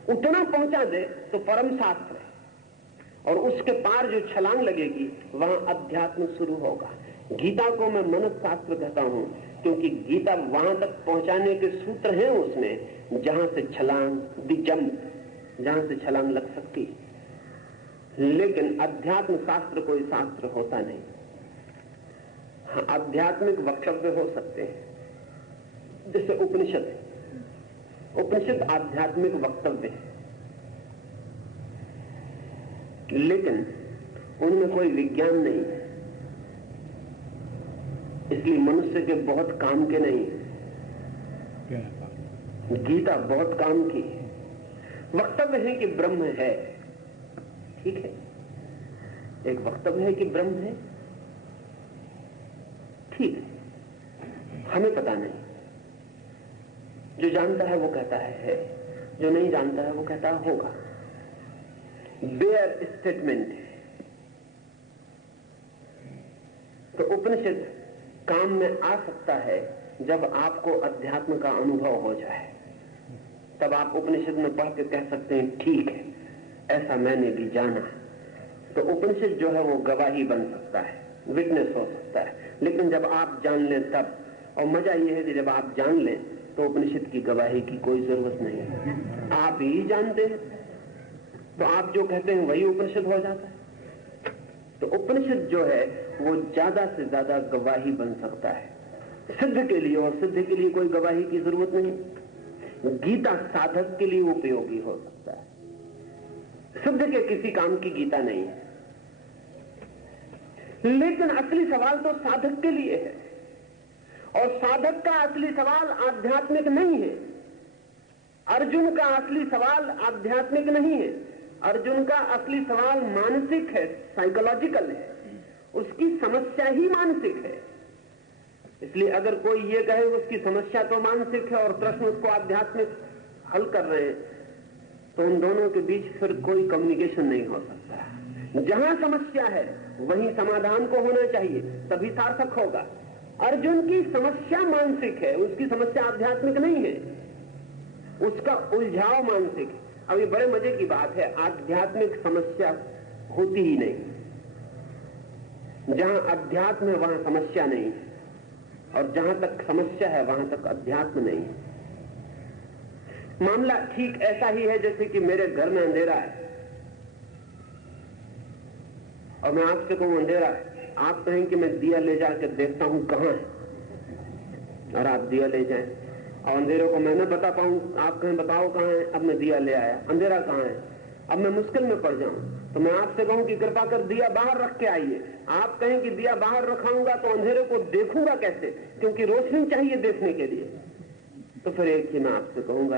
उतना पहुंचा दे तो परम शास्त्र है, और उसके पार जो छलांग लगेगी वहां अध्यात्म शुरू होगा। गीता को मैं मनस्शास्त्र कहता हूं क्योंकि गीता वहां तक पहुंचाने के सूत्र हैं उसमें जहां से छलांग दी जंप, जहां से छलांग लग सकती। लेकिन अध्यात्म शास्त्र कोई शास्त्र होता नहीं। हाँ, आध्यात्मिक वक्तव्य हो सकते हैं, जैसे उपनिषद। उपनिषद आध्यात्मिक वक्तव्य है, लेकिन उनमें कोई विज्ञान नहीं है, इसलिए मनुष्य के बहुत काम के नहीं। गीता बहुत काम की। वक्तव्य है कि ब्रह्म है, ठीक है, एक वक्तव्य है कि ब्रह्म है, ठीक है, हमें पता नहीं। जो जानता है वो कहता है, जो नहीं जानता है वो कहता है होगा। बेयर स्टेटमेंट है। तो उपनिषद काम में आ सकता है जब आपको अध्यात्म का अनुभव हो जाए, तब आप उपनिषद में पढ़ के कह सकते हैं ठीक है, ऐसा मैंने भी जाना। तो उपनिषद जो है वो गवाही बन सकता है, विटनेस हो सकता है। लेकिन जब आप जान लें तब, और मजा यह है कि जब आप जान लें तो उपनिषद की गवाही की कोई जरूरत नहीं है। आप ही जानते हैं तो आप जो कहते हैं वही उपनिषद हो जाता है। तो उपनिषद जो है वो ज्यादा से ज्यादा गवाही बन सकता है सिद्ध के लिए, और सिद्ध के लिए कोई गवाही की जरूरत नहीं। गीता साधक के लिए उपयोगी हो सकता है, सिद्ध के किसी काम की गीता नहीं है। लेकिन असली सवाल तो साधक के लिए है, और साधक का असली सवाल आध्यात्मिक नहीं है। अर्जुन का असली सवाल आध्यात्मिक नहीं है, अर्जुन का असली सवाल मानसिक है, साइकोलॉजिकल है, उसकी समस्या ही मानसिक है। इसलिए अगर कोई ये कहे उसकी समस्या तो मानसिक है और प्रश्न उसको आध्यात्मिक हल कर रहे हैं, तो उन दोनों के बीच फिर कोई कम्युनिकेशन नहीं हो सकता। जहां समस्या है वहीं समाधान को होना चाहिए, तभी सार्थक होगा। अर्जुन की समस्या मानसिक है, उसकी समस्या आध्यात्मिक नहीं है, उसका उलझाव मानसिक है। अब ये बड़े मजे की बात है, आध्यात्मिक समस्या होती ही नहीं। जहां अध्यात्म है वहां समस्या नहीं है, और जहां तक समस्या है वहां तक अध्यात्म नहीं है। मामला ठीक ऐसा ही है जैसे कि मेरे घर में अंधेरा है और मैं आपसे कहूं अंधेरा है, आप कहें कि मैं दिया ले जाकर देखता हूं कहां है, और आप दिया ले जाएं और अंधेरे को मैं न बता पाऊं, आप कहें बताओ कहां है, अब मैं दिया ले आया, अंधेरा कहां है, अब मैं मुश्किल में पड़ जाऊं, तो मैं आपसे कहूं कि कृपा कर दिया बाहर रख के आइए। आप कहें कि दिया बाहर रखाऊंगा तो अंधेरे को देखूंगा कैसे, क्योंकि रोशनी चाहिए देखने के लिए। तो फिर एक ही मैं आपसे कहूंगा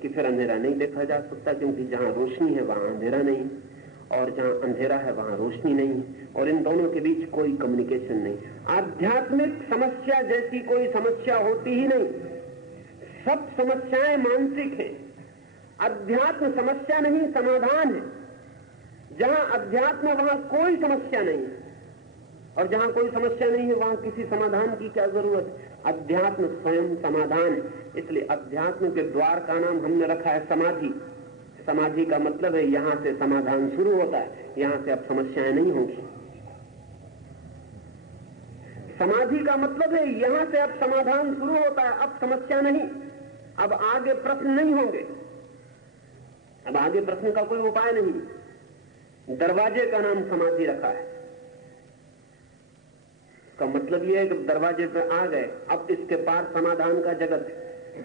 कि फिर अंधेरा नहीं देखा जा सकता, क्योंकि जहां रोशनी है वहां अंधेरा नहीं, और जहां अंधेरा है वहां रोशनी नहीं, और इन दोनों के बीच कोई कम्युनिकेशन नहीं। आध्यात्मिक समस्या जैसी कोई समस्या होती ही नहीं, सब समस्याएं मानसिक हैं। अध्यात्म समस्या नहीं, समाधान है। जहां अध्यात्म है वहां कोई समस्या नहीं है, और जहां कोई समस्या नहीं है वहां किसी समाधान की क्या जरूरत है। अध्यात्म स्वयं समाधान है। इसलिए अध्यात्म के द्वार का नाम हमने रखा है समाधि। समाधि का मतलब है यहां से समाधान शुरू होता है, यहां से अब समस्याएं नहीं होंगी। समाधि का मतलब है यहां से अब समाधान शुरू होता है, अब समस्या नहीं, अब आगे प्रश्न नहीं होंगे, अब आगे प्रश्न का कोई उपाय नहीं। दरवाजे का नाम समाधि रखा है, का मतलब यह है कि दरवाजे पे आ गए, अब इसके पार समाधान का जगत है,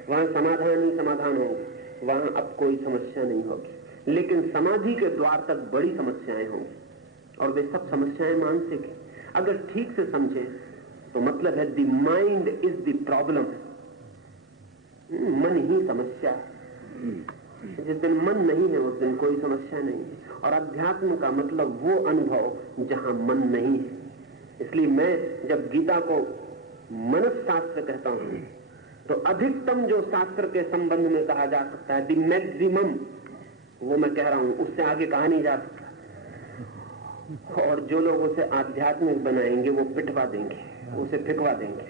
वहां समाधान ही समाधान होंगे, वहां अब कोई समस्या नहीं होगी। लेकिन समाधि के द्वार तक बड़ी समस्याएं होंगी, और वे सब समस्याएं मानसिक है। अगर ठीक से समझे तो मतलब है the mind is the problem, मन ही समस्या है। जिस दिन मन नहीं है उस दिन कोई समस्या नहीं है। और अध्यात्म का मतलब वो अनुभव जहां मन नहीं है। इसलिए मैं जब गीता को मनस्शास्त्र कहता हूं तो अधिकतम जो शास्त्र के संबंध में कहा जा सकता है, द मैक्सिमम, वो मैं कह रहा हूं, उससे आगे कहा नहीं जा सकता। और जो लोग उसे आध्यात्मिक बनाएंगे वो पिटवा देंगे, उसे फिकवा देंगे,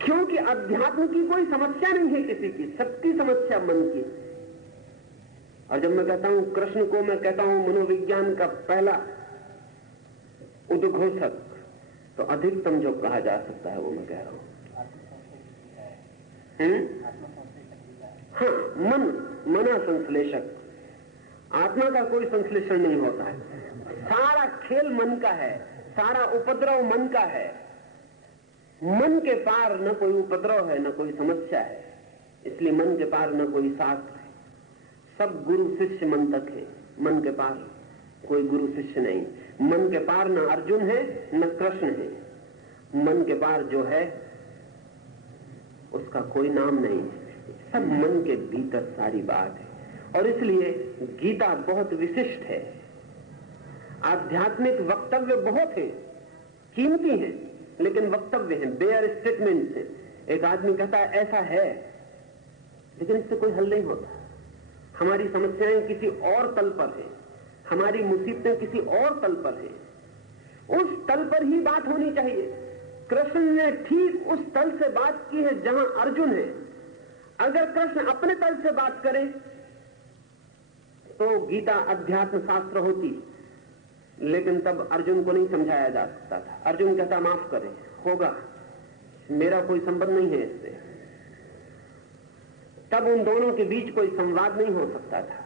क्योंकि अध्यात्म की कोई समस्या नहीं है किसी की, सबकी समस्या मन की। और जब मैं कहता हूं कृष्ण को, मैं कहता हूं मनोविज्ञान का पहला उद्घोषक, तो अधिकतम जो कहा जा सकता है वो मैं कह रहा हूं। हाँ, मना संश्लेषक। आत्मा का कोई संश्लेषण नहीं होता है, सारा खेल मन का है, सारा उपद्रव मन का है। मन के पार न कोई उपद्रव है, न कोई समस्या है, इसलिए मन के पार न कोई शास्त्र है। सब गुरु शिष्य मन तक है, मन के पार कोई गुरु शिष्य नहीं। मन के पार न अर्जुन है न कृष्ण है, मन के पार जो है उसका कोई नाम नहीं है, सब मन के भीतर सारी बात है। और इसलिए गीता बहुत विशिष्ट है। आध्यात्मिक वक्तव्य बहुत है, कीमती है, लेकिन वक्तव्य है, बेयर स्टेटमेंट है। एक आदमी कहता है ऐसा है, लेकिन इससे कोई हल नहीं होता। हमारी समस्याएं किसी और तल पर है, हमारी मुसीबतें किसी और तल पर है। उस तल पर ही बात होनी चाहिए। कृष्ण ने ठीक उस तल से बात की है जहां अर्जुन है। अगर कृष्ण अपने तल से बात करे तो गीता अध्यात्म शास्त्र होती, लेकिन तब अर्जुन को नहीं समझाया जा सकता था। अर्जुन कहता माफ करें, होगा, मेरा कोई संबंध नहीं है इससे। तब उन दोनों के बीच कोई संवाद नहीं हो सकता था।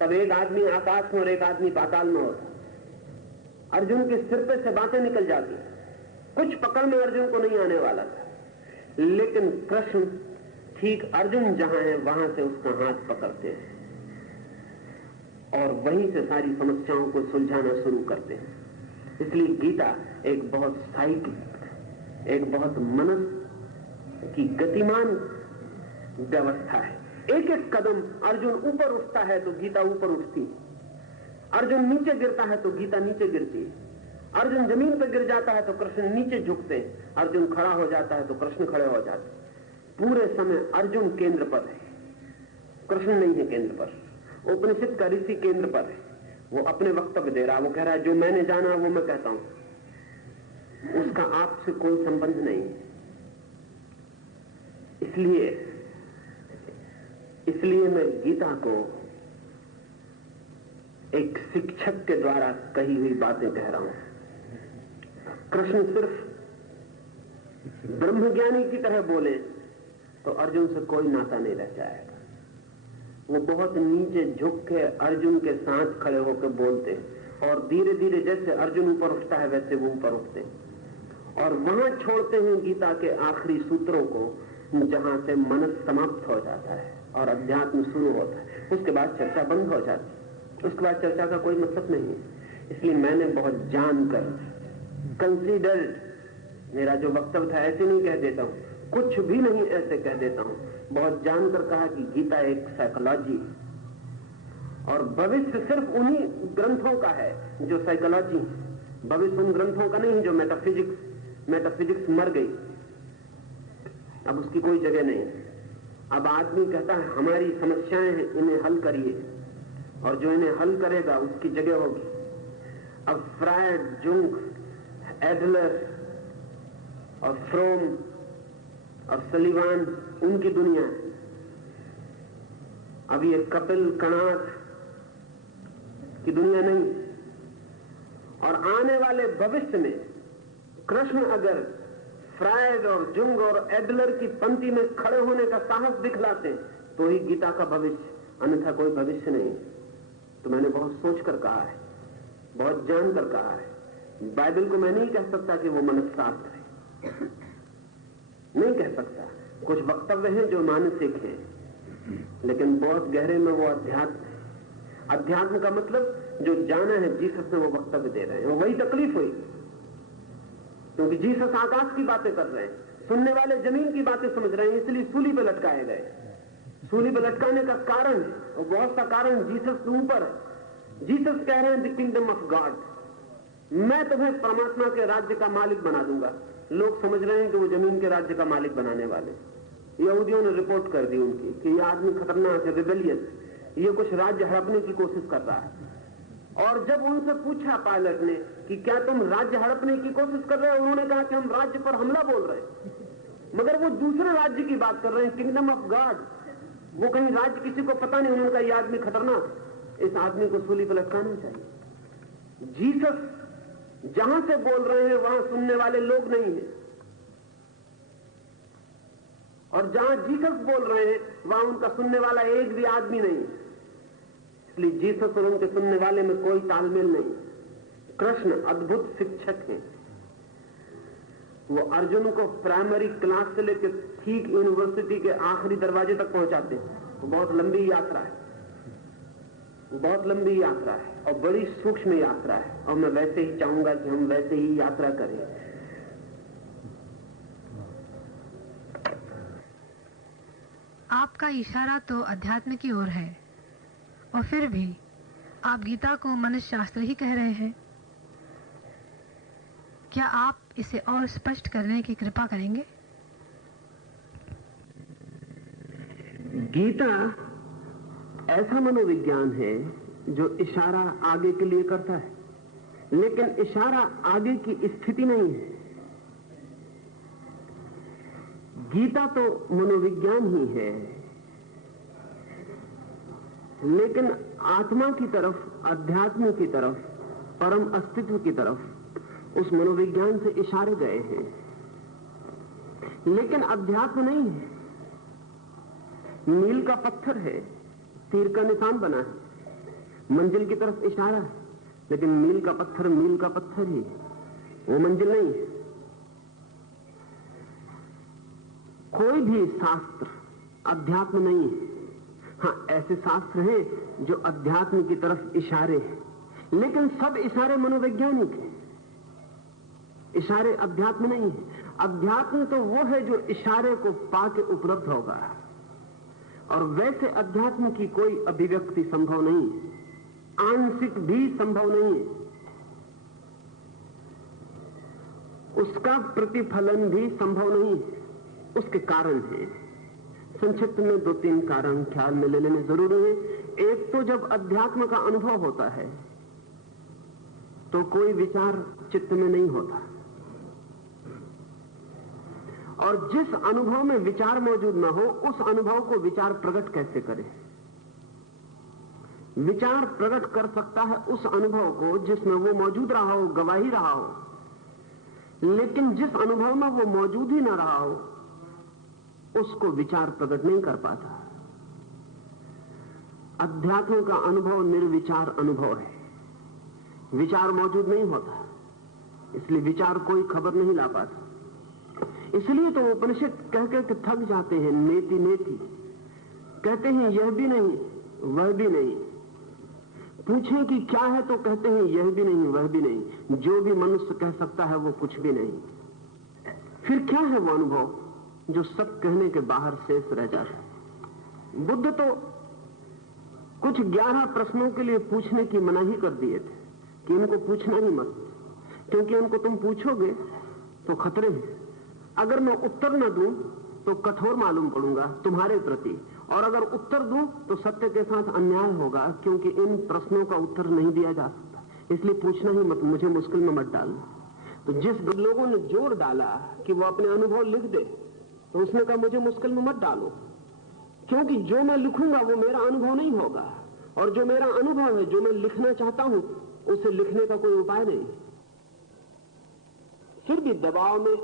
तब एक आदमी आकाश में और एक आदमी पाताल में होता। अर्जुन के सिर पे से बातें निकल जाती, कुछ पकड़ में अर्जुन को नहीं आने वाला था। लेकिन कृष्ण ठीक अर्जुन जहां है वहां से उसका हाथ पकड़ते हैं और वहीं से सारी समस्याओं को सुलझाना शुरू करते हैं। इसलिए गीता एक बहुत साइकिक, एक बहुत मनस की गतिमान व्यवस्था है। एक एक कदम अर्जुन ऊपर उठता है तो गीता ऊपर उठती, अर्जुन नीचे गिरता है तो गीता नीचे गिरती, अर्जुन जमीन पर गिर जाता है तो कृष्ण नीचे झुकते, अर्जुन खड़ा हो जाता है तो कृष्ण खड़े हो जाते। पूरे समय अर्जुन केंद्र पर है, कृष्ण नहीं है केंद्र पर। उपनिषद का ऋषि केंद्र पर है, वो अपने वक्तव्य दे रहा, वो कह रहा है जो मैंने जाना वो मैं कहता हूं, उसका आपसे कोई संबंध नहीं। इसलिए मैं गीता को एक शिक्षक के द्वारा कही हुई बातें कह रहा हूं। कृष्ण सिर्फ ब्रह्मज्ञानी की तरह बोले तो अर्जुन से कोई नाता नहीं रह जाएगा। वो बहुत नीचे झुक के अर्जुन के साथ खड़े होकर बोलते, और धीरे धीरे जैसे अर्जुन ऊपर उठता है वैसे वो ऊपर उठते, और वहां छोड़ते हैं गीता के आखिरी सूत्रों को जहां से मन समाप्त हो जाता है और अध्यात्म शुरू होता है। उसके बाद चर्चा बंद हो जाती है, उसके बाद चर्चा का कोई मतलब नहीं है। इसलिए मैंने बहुत जानकर कंसीडर्ड, मेरा जो वक्तव्य था ऐसे नहीं कह देता हूं, कुछ भी नहीं ऐसे कह देता हूं, बहुत जानकर कहा कि गीता एक साइकोलॉजी और भविष्य सिर्फ उन्हीं ग्रंथों का है जो साइकोलॉजी। भविष्य उन ग्रंथों का नहीं जो मेटाफिजिक्स मर गई, अब उसकी कोई जगह नहीं। अब आदमी कहता है हमारी समस्याएं हैं, इन्हें हल करिए, और जो इन्हें हल करेगा उसकी जगह होगी। अब फ्रायड, जुंग, एडलर और फ्रोम और सलीवान, उनकी दुनिया है। अब ये कपिल कणाद की दुनिया नहीं। और आने वाले भविष्य में कृष्ण अगर फ्रायड और जुंग और एडलर की पंक्ति में खड़े होने का साहस दिखलाते तो ही गीता का भविष्य, अन्यथा कोई भविष्य नहीं। तो मैंने बहुत सोचकर कहा है, बहुत जानकर कहा है। बाइबल को मैं नहीं कह सकता कि वो मनस्शास्त्र है, नहीं कह सकता। कुछ वक्तव्य हैं जो मानसिक है, लेकिन बहुत गहरे में वो अध्यात्म है। अध्यात्म का मतलब जो जाना है, जीसस ने वो वक्तव्य दे रहे हैं। वो वही तकलीफ हुई क्योंकि जीसस आकाश की बातें कर रहे हैं, सुनने वाले जमीन की बातें समझ रहे हैं, इसलिए सूली पे लटकाए गए। सूली पे लटकाने का कारण है, और बहुत सा कारण जीसस के ऊपर है। जीसस कह रहे हैं द किंगडम ऑफ गॉड, मैं तुम्हें परमात्मा के राज्य का मालिक बना दूंगा। लोग समझ रहे हैं कि वो जमीन के राज्य का मालिक बनाने वाले। यहूदियों ने रिपोर्ट कर दी उनकी कि ये आदमी खतरनाक है, रिबेलियस, ये कुछ राज्य हड़पने की कोशिश कर रहा है। और जब उनसे पूछा पायलट ने कि क्या तुम राज्य हड़पने की कोशिश कर रहे हो, उन्होंने कहा कि हम राज्य पर हमला बोल रहे हैं, मगर वो दूसरे राज्य की बात कर रहे हैं, किंगडम ऑफ गॉड। वो कहीं राज्य किसी को पता नहीं, उन्होंने कहा ये आदमी खतरनाक, इस आदमी को सूली पर लटकाना चाहिए। जीसस जहां से बोल रहे हैं वहां सुनने वाले लोग नहीं है, और जहां जीसस बोल रहे हैं वहां उनका सुनने वाला एक भी आदमी नहीं। इसलिए जीसस और उनके सुनने वाले में कोई तालमेल नहीं। कृष्ण अद्भुत शिक्षक हैं। वो अर्जुन को प्राइमरी क्लास से लेकर ठीक यूनिवर्सिटी के आखिरी दरवाजे तक पहुंचाते हैं। वो बहुत लंबी यात्रा है, बहुत लंबी यात्रा है और बड़ी सूक्ष्म यात्रा है, और मैं वैसे ही चाहूंगा कि हम वैसे ही यात्रा करें। आपका इशारा तो अध्यात्म की ओर है, और फिर भी आप गीता को मनुष्य शास्त्र ही कह रहे हैं। क्या आप इसे और स्पष्ट करने की कृपा करेंगे? गीता ऐसा मनोविज्ञान है जो इशारा आगे के लिए करता है, लेकिन इशारा आगे की स्थिति नहीं है। गीता तो मनोविज्ञान ही है, लेकिन आत्मा की तरफ, अध्यात्म की तरफ, परम अस्तित्व की तरफ उस मनोविज्ञान से इशारे गए हैं, लेकिन अध्यात्म नहीं है। मील का पत्थर है, तीर का निशान बना है, मंजिल की तरफ इशारा है, लेकिन मील का पत्थर ही, वो मंजिल नहीं है। कोई भी शास्त्र अध्यात्म नहीं है। हाँ, ऐसे शास्त्र हैं जो अध्यात्म की तरफ इशारे हैं, लेकिन सब इशारे मनोवैज्ञानिक हैं, इशारे अध्यात्म नहीं है। अध्यात्म तो वो है जो इशारे को पाके उपलब्ध होगा, और वैसे अध्यात्म की कोई अभिव्यक्ति संभव नहीं है, आंशिक भी संभव नहीं है, उसका प्रतिफलन भी संभव नहीं है। उसके कारण है, संक्षिप्त में 2-3 कारण ख्याल में ले लेने जरूरी है। एक तो जब अध्यात्म का अनुभव होता है तो कोई विचार चित्त में नहीं होता, और जिस अनुभव में विचार मौजूद न हो उस अनुभव को विचार प्रकट कैसे करे? विचार प्रकट कर सकता है उस अनुभव को जिसमें वो मौजूद रहा हो, गवाही रहा हो, लेकिन जिस अनुभव में वो मौजूद ही न रहा हो उसको विचार प्रकट नहीं कर पाता। अध्यात्म का अनुभव निर्विचार अनुभव है, विचार मौजूद नहीं होता, इसलिए विचार कोई खबर नहीं ला पाता। इसलिए तो उपनिषद कह के थक जाते हैं, नेति नेति कहते हैं, यह भी नहीं वह भी नहीं। पूछें कि क्या है तो कहते हैं यह भी नहीं वह भी नहीं। जो भी मनुष्य कह सकता है वो कुछ भी नहीं। फिर क्या है वो अनुभव जो सब कहने के बाहर शेष रह जाता है? बुद्ध तो कुछ 11 प्रश्नों के लिए पूछने की मनाही कर दिए थे कि इनको पूछना ही मत, क्योंकि उनको तुम पूछोगे तो खतरे हैं। अगर मैं उत्तर न दूं तो कठोर मालूम पड़ूंगा तुम्हारे प्रति, और अगर उत्तर दूं तो सत्य के साथ अन्याय होगा, क्योंकि इन प्रश्नों का उत्तर नहीं दिया जा सकता। इसलिए पूछना ही मत, मुझे मुश्किल में मत डालना। तो जिस लोगों ने जोर डाला कि वो अपने अनुभव लिख दे, तो उसने कहा मुझे मुश्किल में मत डालो, क्योंकि जो मैं लिखूंगा वो मेरा अनुभव नहीं होगा, और जो मेरा अनुभव है, जो मैं लिखना चाहता हूं, उसे लिखने का कोई उपाय नहीं। फिर भी दबाव में,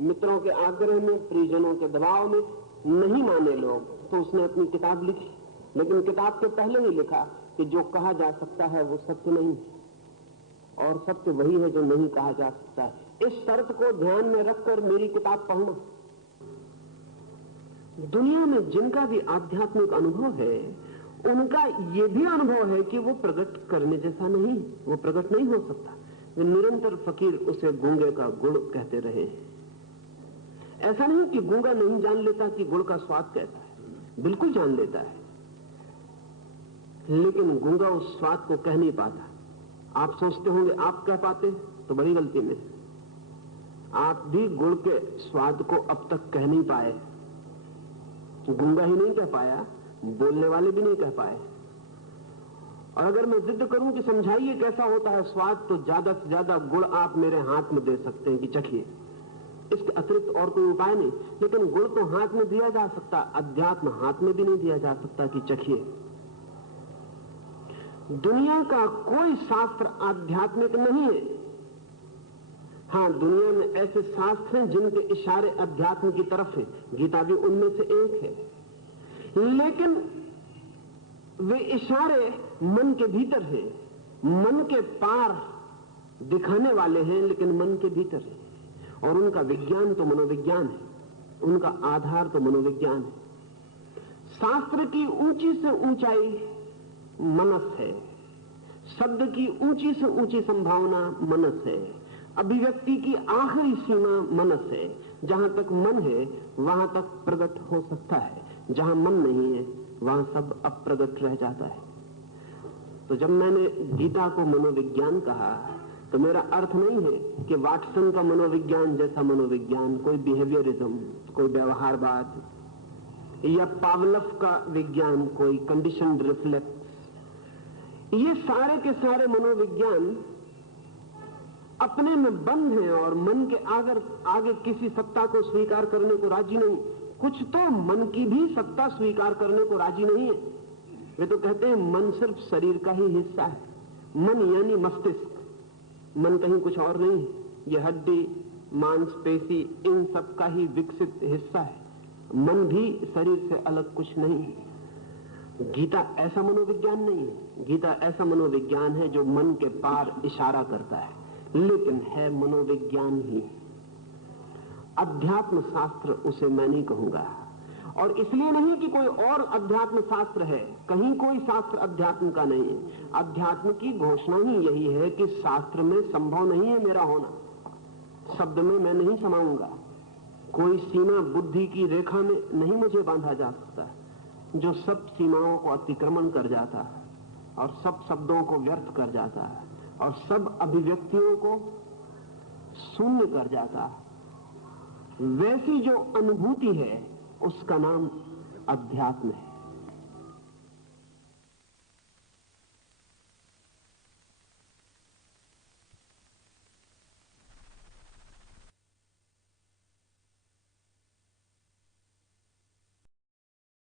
मित्रों के आग्रह में, परिजनों के दबाव में नहीं माने लोग, तो उसने अपनी किताब लिखी, लेकिन किताब के पहले ही लिखा कि जो कहा जा सकता है वो सत्य नहीं, और सत्य वही है जो नहीं कहा जा सकता है। इस शर्त को ध्यान में रखकर मेरी किताब पढ़ना। दुनिया में जिनका भी आध्यात्मिक अनुभव है, उनका ये भी अनुभव है कि वो प्रकट करने जैसा नहीं, वो प्रकट नहीं हो सकता। वो निरंतर फकीर उसे गूंगे का गुड़ कहते रहे। ऐसा नहीं कि गूंगा नहीं जान लेता कि गुड़ का स्वाद कैसा है, बिल्कुल जान लेता है, लेकिन गूंगा उस स्वाद को कह नहीं पाता। आप सोचते होंगे आप कह पाते, तो बड़ी गलती में। आप भी गुड़ के स्वाद को अब तक कह नहीं पाए। गूंगा ही नहीं कह पाया, बोलने वाले भी नहीं कह पाए। और अगर मैं जिद करूं कि समझाइए कैसा होता है स्वाद, तो ज्यादा से ज्यादा गुड़ आप मेरे हाथ में दे सकते हैं कि चखिए, इसके अतिरिक्त और कोई उपाय नहीं। लेकिन गुड़ तो हाथ में दिया जा सकता, अध्यात्म हाथ में भी नहीं दिया जा सकता कि चखिए। दुनिया का कोई शास्त्र आध्यात्मिक नहीं है। हाँ, दुनिया में ऐसे शास्त्र हैं जिनके इशारे अध्यात्म की तरफ हैं, गीता भी उनमें से एक है, लेकिन वे इशारे मन के भीतर हैं, मन के पार दिखाने वाले हैं, लेकिन मन के भीतर है। और उनका विज्ञान तो मनोविज्ञान है, उनका आधार तो मनोविज्ञान है। शास्त्र की ऊंची से ऊंचाई मनस है, शब्द की ऊंची से ऊंची संभावना मनस है, अभिव्यक्ति की आखिरी सीमा मनस है। जहां तक मन है वहां तक प्रकट हो सकता है, जहां मन नहीं है वहां सब अप्रगट रह जाता है। तो जब मैंने गीता को मनोविज्ञान कहा तो मेरा अर्थ नहीं है कि वाटसन का मनोविज्ञान जैसा मनोविज्ञान, कोई बिहेवियरिज्म, कोई व्यवहारवाद, या पावलव का विज्ञान, कोई कंडीशनड रिफ्लेक्स। ये सारे के सारे मनोविज्ञान अपने में बंद हैं और मन के आगे किसी सत्ता को स्वीकार करने को राजी नहीं। कुछ तो मन की भी सत्ता स्वीकार करने को राजी नहीं है। वे तो कहते हैं मन सिर्फ शरीर का ही हिस्सा है। मन यानी मस्तिष्क, मन कहीं कुछ और नहीं है। ये हड्डी, मांसपेशी, इन सब का ही विकसित हिस्सा है। मन भी शरीर से अलग कुछ नहीं है। गीता ऐसा मनोविज्ञान नहीं है। गीता ऐसा मनोविज्ञान है जो मन के पार इशारा करता है, लेकिन है मनोविज्ञान ही। अध्यात्म शास्त्र उसे मैं नहीं कहूंगा, और इसलिए नहीं कि कोई और अध्यात्म शास्त्र है, कहीं कोई शास्त्र अध्यात्म का नहीं है। अध्यात्म की घोषणा ही यही है कि शास्त्र में संभव नहीं है मेरा होना, शब्द में मैं नहीं समाऊंगा, कोई सीमा बुद्धि की रेखा में नहीं मुझे बांधा जा सकता, जो सब सीमाओं को अतिक्रमण कर जाता है और सब शब्दों को व्यर्थ कर जाता है और सब अभिव्यक्तियों को शून्य कर जाता है। वैसी जो अनुभूति है उसका नाम अध्यात्म है।